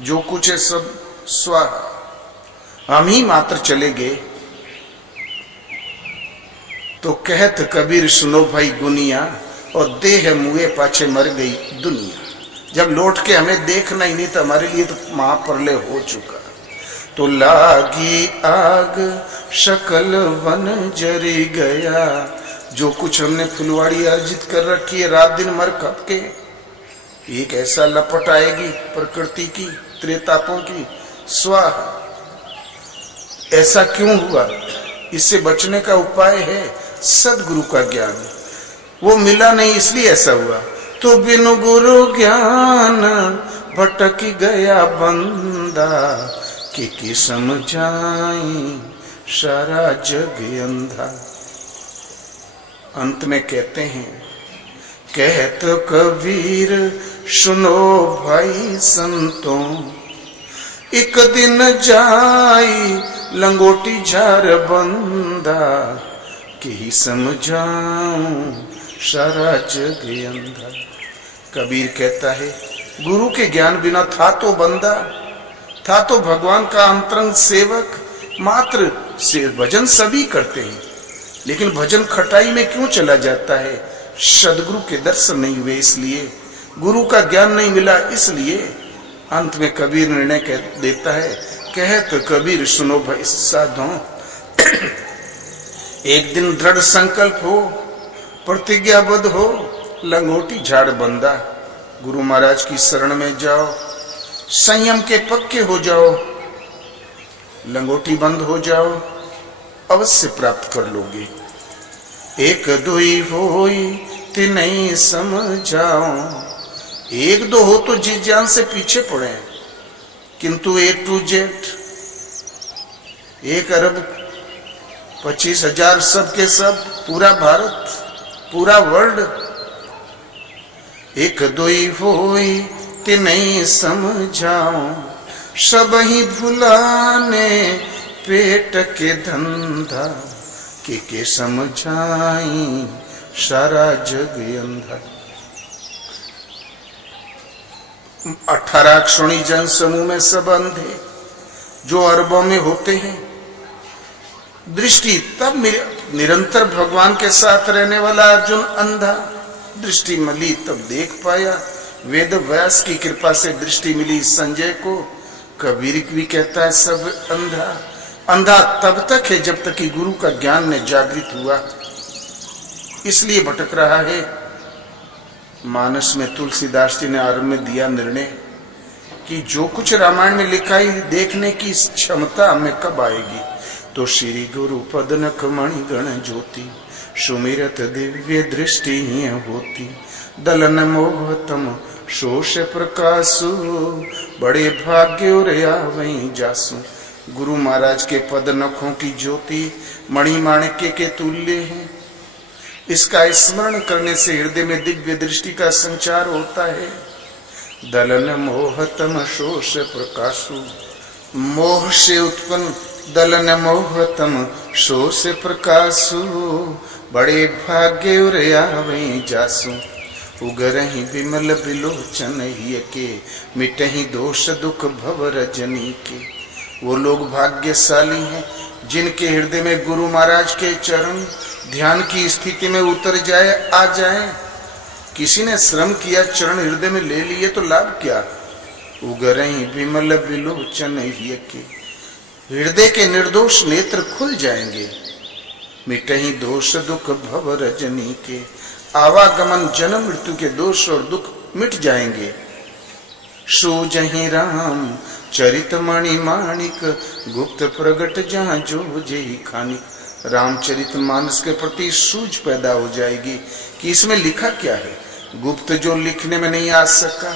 जो कुछ है सब स्वाहा। हम ही मात्र चले गए। तो कहत कबीर सुनो भाई गुनिया, और देह मुए पाछे मर गई दुनिया। जब लौट के हमें देखना ही नहीं तो हमारे लिए तो महाप्रलय हो चुका। तो लागी आग शकल वन जरी गया, जो कुछ हमने फुलवाड़ी अर्जित कर रखी है रात दिन मर कब के, एक ऐसा लपट आएगी प्रकृति की त्रेतापों की, स्वाहा। ऐसा क्यों हुआ? इससे बचने का उपाय है सदगुरु का ज्ञान। वो मिला नहीं इसलिए ऐसा हुआ। तो बिनु गुरु ज्ञान भटक गया बंदा, कि समझाई सारा जग अंधा। अंत में कहते हैं, कहत कबीर सुनो भाई संतों, एक दिन जाई लंगोटी झार बंदा, कि समझाऊं सारा जग अंधा। कबीर कहता है, गुरु के ज्ञान बिना था तो बंदा, था तो भगवान का अंतरंग सेवक मात्र से। भजन सभी करते हैं, लेकिन भजन खटाई में क्यों चला जाता है? सदगुरु के दर्शन नहीं हुए इसलिए, गुरु का ज्ञान नहीं मिला इसलिए। अंत में कबीर निर्णय देता है, कहत कबीर सुनो भाई साधो, एक दिन दृढ़ संकल्प हो, प्रतिज्ञाबद्ध हो, लंगोटी झाड़ बंदा, गुरु महाराज की शरण में जाओ, संयम के पक्के हो जाओ, लंगोटी बंद हो जाओ, अवश्य प्राप्त कर लोगे। एक दुई होई तिनई समझाओ, एक दो हो तो जी जान से पीछे पड़े, किंतु A to Z 1,25,000 सब के सब, पूरा भारत, पूरा वर्ल्ड। एक दुई होई तिनई समझाओ, सब ही भुलाने पेट के धंधा, के समझाई सारा जग अंधा। 18 क्षणी जन समूह में सब अंधे, जो अरबों में होते हैं। दृष्टि तब निरंतर भगवान के साथ रहने वाला अर्जुन अंधा, दृष्टि मिली तब देख पाया। वेद व्यास की कृपा से दृष्टि मिली संजय को। कबीर भी कहता है सब अंधा। अंधा तब तक है जब तक कि गुरु का ज्ञान ने जागृत हुआ, इसलिए भटक रहा है। मानस में तुलसीदास जी ने आरंभ में दिया निर्णय कि जो कुछ रामायण में लिखा है देखने की क्षमता हमें कब आएगी। तो श्री गुरु पद नख मणि गण ज्योति, सुमिरत दिव्य दृष्टि होती। दलन मोहतम शोष प्रकाशु, बड़े भाग्य रे आवई जासु। गुरु महाराज के पद नखों की ज्योति मणि माणिक्य के तुल्य है। इसका स्मरण करने से हृदय में दिव्य दृष्टि का संचार होता है। दलन मोहतम शोष प्रकाशु, मोह से उत्पन्न दलन मोहतम शोष प्रकाशु, बड़े भाग्य रे आवई जासु। उगरहि विमल बिलोचन हिय के, मिटहि दोष दुख भव रजनी के। वो लोग भाग्यशाली हैं जिनके हृदय में गुरु महाराज के चरण ध्यान की स्थिति में उतर जाए, आ जाए। किसी ने श्रम किया, चरण हृदय में ले लिए तो लाभ क्या? उगरहि विमल बिलोचन हिय के, हृदय के निर्दोष नेत्र खुल जाएंगे। मिटहि दोष दुख भव रजनी के, आवागमन जन्म मृत्यु के दोष और दुख मिट जाएंगे। सूझहि राम चरित मणि माणिक, गुप्त प्रगट जहाँ जो जेहि खानिक। रामचरित मानस के प्रति सूझ पैदा हो जाएगी कि इसमें लिखा क्या है। गुप्त जो लिखने में नहीं आ सका,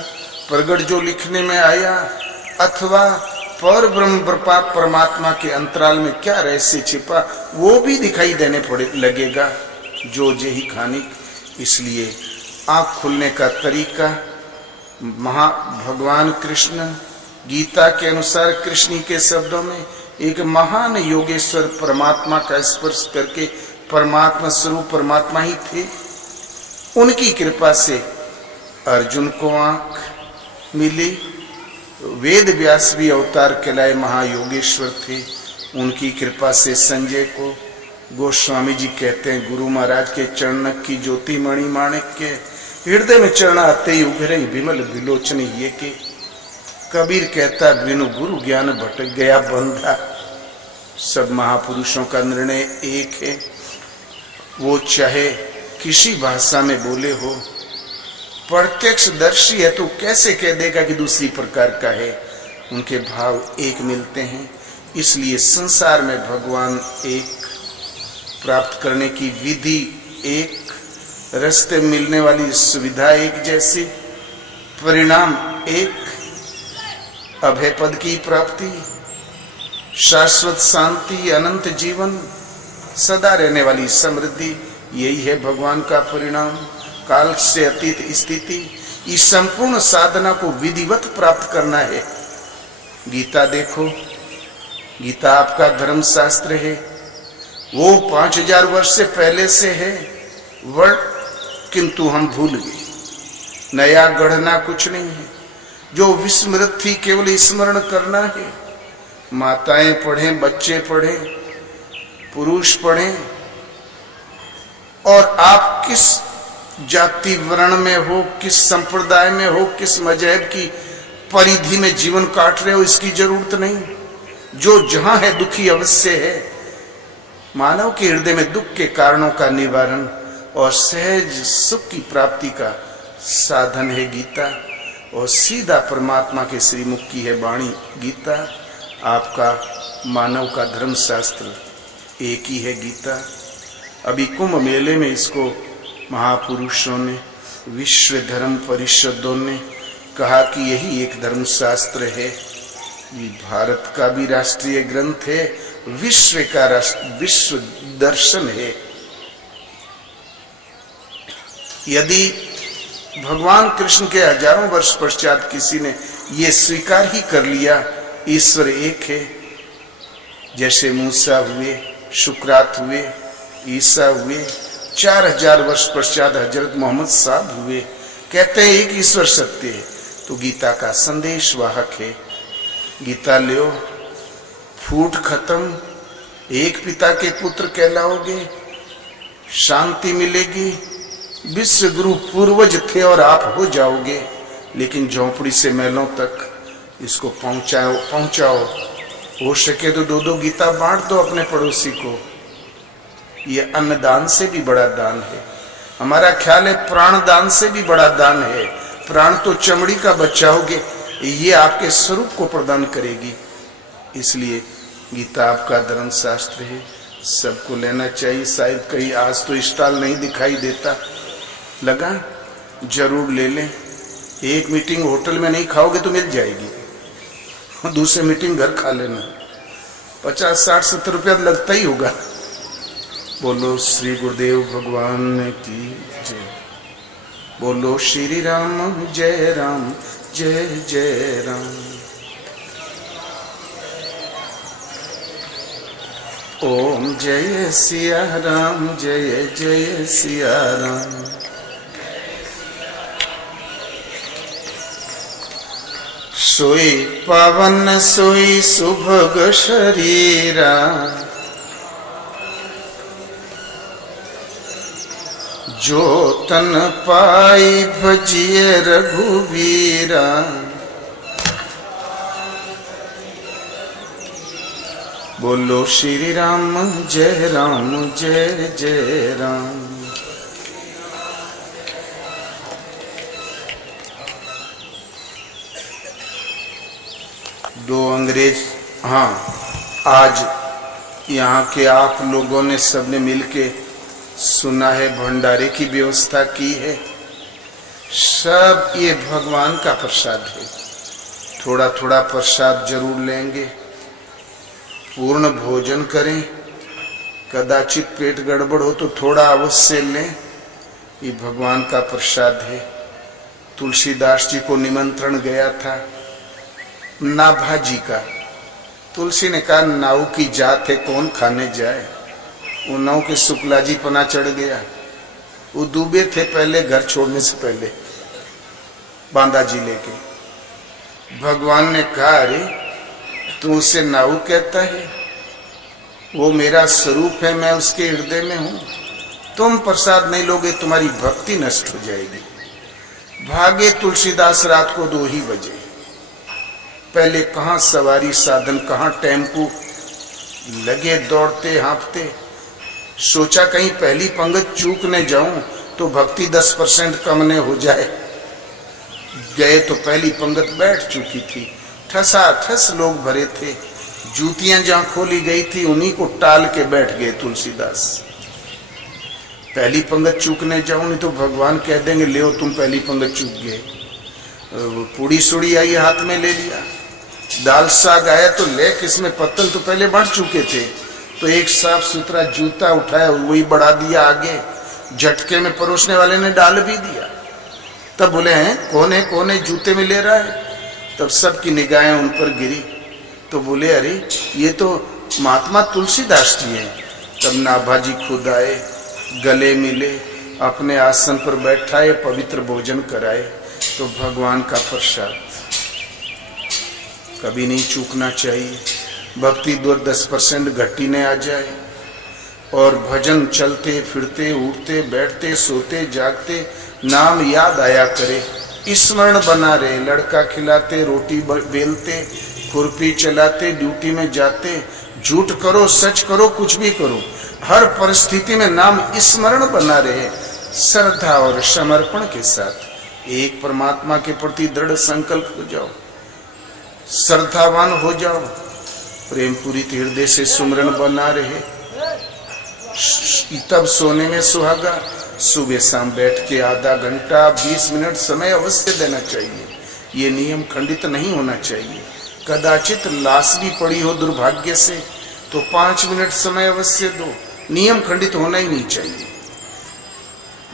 प्रगट जो लिखने में आया, अथवा पर ब्रह्म परमात्मा के अंतराल में क्या रहस्य छिपा, वो भी दिखाई देने पड़े लगेगा। जो जेहि खानिक। इसलिए आंख खुलने का तरीका भगवान कृष्ण गीता के अनुसार कृष्ण के शब्दों में एक महान योगेश्वर परमात्मा का स्पर्श करके परमात्मा स्वरूप परमात्मा ही थे। उनकी कृपा से अर्जुन को आंख मिली। वेद व्यास भी अवतार कहलाए महायोगेश्वर थे, उनकी कृपा से संजय को गोस्वामी जी कहते हैं गुरु महाराज के चरण की ज्योति मणि माणिक के हृदय में चरण आते ही उभरे विमल विलोचन ये के। कबीर कहता बिनु गुरु ज्ञान भटक गया बंधा। सब महापुरुषों का निर्णय एक है, वो चाहे किसी भाषा में बोले हो, प्रत्यक्षदर्शी है तो कैसे कह देगा कि दूसरी प्रकार का है। उनके भाव एक मिलते हैं। इसलिए संसार में भगवान एक, प्राप्त करने की विधि एक, रास्ते मिलने वाली सुविधा एक जैसी, परिणाम एक, अभय पद की प्राप्ति, शाश्वत शांति, अनंत जीवन, सदा रहने वाली समृद्धि, यही है भगवान का परिणाम। काल से अतीत स्थिति, इस संपूर्ण साधना को विधिवत प्राप्त करना है। गीता देखो, गीता आपका धर्म शास्त्र है। वो 5000 वर्ष से पहले से है वर्ड, किंतु हम भूल गए। नया गढ़ना कुछ नहीं है, जो विस्मृत थी केवल स्मरण करना है। माताएं पढ़ें, बच्चे पढ़ें, पुरुष पढ़ें, और आप किस जाति वर्ण में हो, किस संप्रदाय में हो, किस मजहब की परिधि में जीवन काट रहे हो, इसकी जरूरत नहीं। जो जहां है दुखी अवश्य है। मानव के हृदय में दुख के कारणों का निवारण और सहज सुख की प्राप्ति का साधन है गीता, और सीधा परमात्मा के श्रीमुख की है वाणी गीता। आपका मानव का धर्म शास्त्र एक ही है गीता। अभी कुंभ मेले में इसको महापुरुषों ने, विश्व धर्म परिषदों ने कहा कि यही एक धर्म शास्त्र है। ये भारत का भी राष्ट्रीय ग्रंथ है, विश्व का विश्व दर्शन है। यदि भगवान कृष्ण के हजारों वर्ष पश्चात किसी ने ये स्वीकार ही कर लिया ईश्वर एक है, जैसे मूसा हुए, शुक्रात हुए, ईसा हुए, 4000 वर्ष पश्चात हजरत मोहम्मद साहब हुए, कहते हैं एक ईश्वर सत्य है, तो गीता का संदेश वाहक है। गीता लियो, फूट खत्म, एक पिता के पुत्र कहलाओगे, शांति मिलेगी, विश्व गुरु पूर्वज थे और आप हो जाओगे। लेकिन झोंपड़ी से महलों तक इसको पहुंचाओ। हो सके तो 2-2 गीता बांट दो अपने पड़ोसी को। ये अन्नदान से भी बड़ा दान है। हमारा ख्याल है प्राण दान से भी बड़ा दान है। प्राण तो चमड़ी का बचाओगे, ये आपके स्वरूप को प्रदान करेगी। इसलिए गीता आपका धर्म शास्त्र है, सबको लेना चाहिए। शायद कहीं आज तो स्टॉल नहीं दिखाई देता, लगा जरूर ले लें। एक मीटिंग होटल में नहीं खाओगे तो मिल जाएगी, दूसरी मीटिंग घर खा लेना। 50, 60, 70 रुपया लगता ही होगा। बोलो श्री गुरुदेव भगवान की जय। बोलो श्री राम जय राम जय जय राम। ओम जय सिया राम जय जय सिया राम। सोई पावन सोई सुभग शरीरा, जो तन पाई भजिए रघुवीरा। बोलो श्री राम जय जय राम। दो अंग्रेज, हाँ, आज यहाँ के आप लोगों ने सबने मिलके सुना है भंडारे की व्यवस्था की है। सब ये भगवान का प्रसाद है। थोड़ा थोड़ा प्रसाद जरूर लेंगे, पूर्ण भोजन करें। कदाचित पेट गड़बड़ हो तो थोड़ा अवश्य लें, ये भगवान का प्रसाद है। तुलसीदास जी को निमंत्रण गया था नाभा जी का। तुलसी ने कहा नाव की जात है, कौन खाने जाए। वो नाव के शुक्ला जी पना चढ़ गया। वो डूबे थे पहले, घर छोड़ने से पहले, बांदा जी लेके। भगवान ने कहा अरे तू उसे नाव कहता है, वो मेरा स्वरूप है, मैं उसके हृदय में हूं। तुम प्रसाद नहीं लोगे, तुम्हारी भक्ति नष्ट हो जाएगी। भागे तुलसीदास रात को 2 ही बजे। पहले कहां सवारी साधन, कहां टेम्पू, लगे दौड़ते हाँफते। सोचा कहीं पहली पंगत चूक न जाऊं तो भक्ति 10% कम न हो जाए। गए तो पहली पंगत बैठ चुकी थी, ठसाठस लोग भरे थे। जूतियां जहां खोली गई थी उन्हीं को टाल के बैठ गए तुलसीदास। पहली पंगत चूकने जाऊं नहीं तो भगवान कह देंगे ले तुम पहली पंगत चूक गए। पूड़ी सुड़ी आई हाथ में ले लिया, दाल साग आया तो ले, किसमें पत्तल तो पहले बढ़ चुके थे। तो एक साफ सुथरा जूता उठाया, वही बढ़ा दिया आगे, झटके में परोसने वाले ने डाल भी दिया। तब बोले हैं कौन है जूते में ले रहा है। तब सबकी निगाहें उन पर गिरी तो बोले अरे ये तो महात्मा तुलसीदास जी हैं। तब नाभाजी खुद आए, गले मिले, अपने आसन पर बैठाए, पवित्र भोजन कराए। तो भगवान का प्रसाद कभी नहीं चूकना चाहिए। भक्ति 10% घटी ने आ जाए और भजन चलते फिरते उठते बैठते सोते जागते नाम याद आया करे, स्मरण बना रहे। लड़का खिलाते, रोटी बेलते, खुरपी चलाते, ड्यूटी में जाते, झूठ करो सच करो कुछ भी करो, हर परिस्थिति में नाम स्मरण बना रहे। श्रद्धा और समर्पण के साथ एक परमात्मा के प्रति दृढ़ संकल्प हो जाओ, श्रद्धावान हो जाओ, प्रेम पूरी हृदय से सुमरण बना रहे। तब सोने में सुहागा। सुबह शाम बैठ के आधा घंटा 20 मिनट समय अवश्य देना चाहिए। ये नियम खंडित नहीं होना चाहिए। कदाचित लाश भी पड़ी हो दुर्भाग्य से तो 5 मिनट समय अवश्य दो। नियम खंडित होना ही नहीं चाहिए।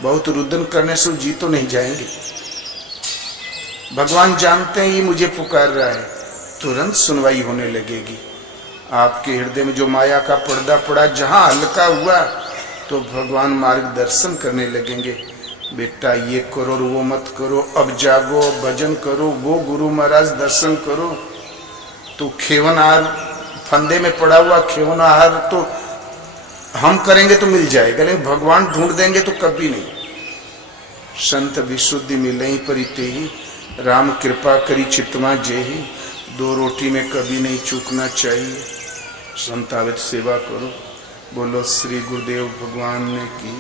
बहुत रुदन करने से जी तो नहीं जाएंगे। भगवान जानते हैं ये मुझे पुकार रहा है, तुरंत सुनवाई होने लगेगी। आपके हृदय में जो माया का पर्दा पड़ा, जहां हल्का हुआ तो भगवान मार्गदर्शन करने लगेंगे। बेटा ये करो और वो मत करो, अब जागो, अब भजन करो, वो गुरु महाराज दर्शन करो। तो खेवनहार फंदे में पड़ा हुआ खेवनहार तो हम करेंगे तो मिल जाएगा, लेकिन भगवान ढूंढ देंगे तो कभी नहीं। संत विशुद्धि मिलई परिते ही, राम कृपा करी चितमा जेही। 2 रोटी में कभी नहीं चूकना चाहिए। संतावित सेवा करो। बोलो श्री गुरुदेव भगवान ने की।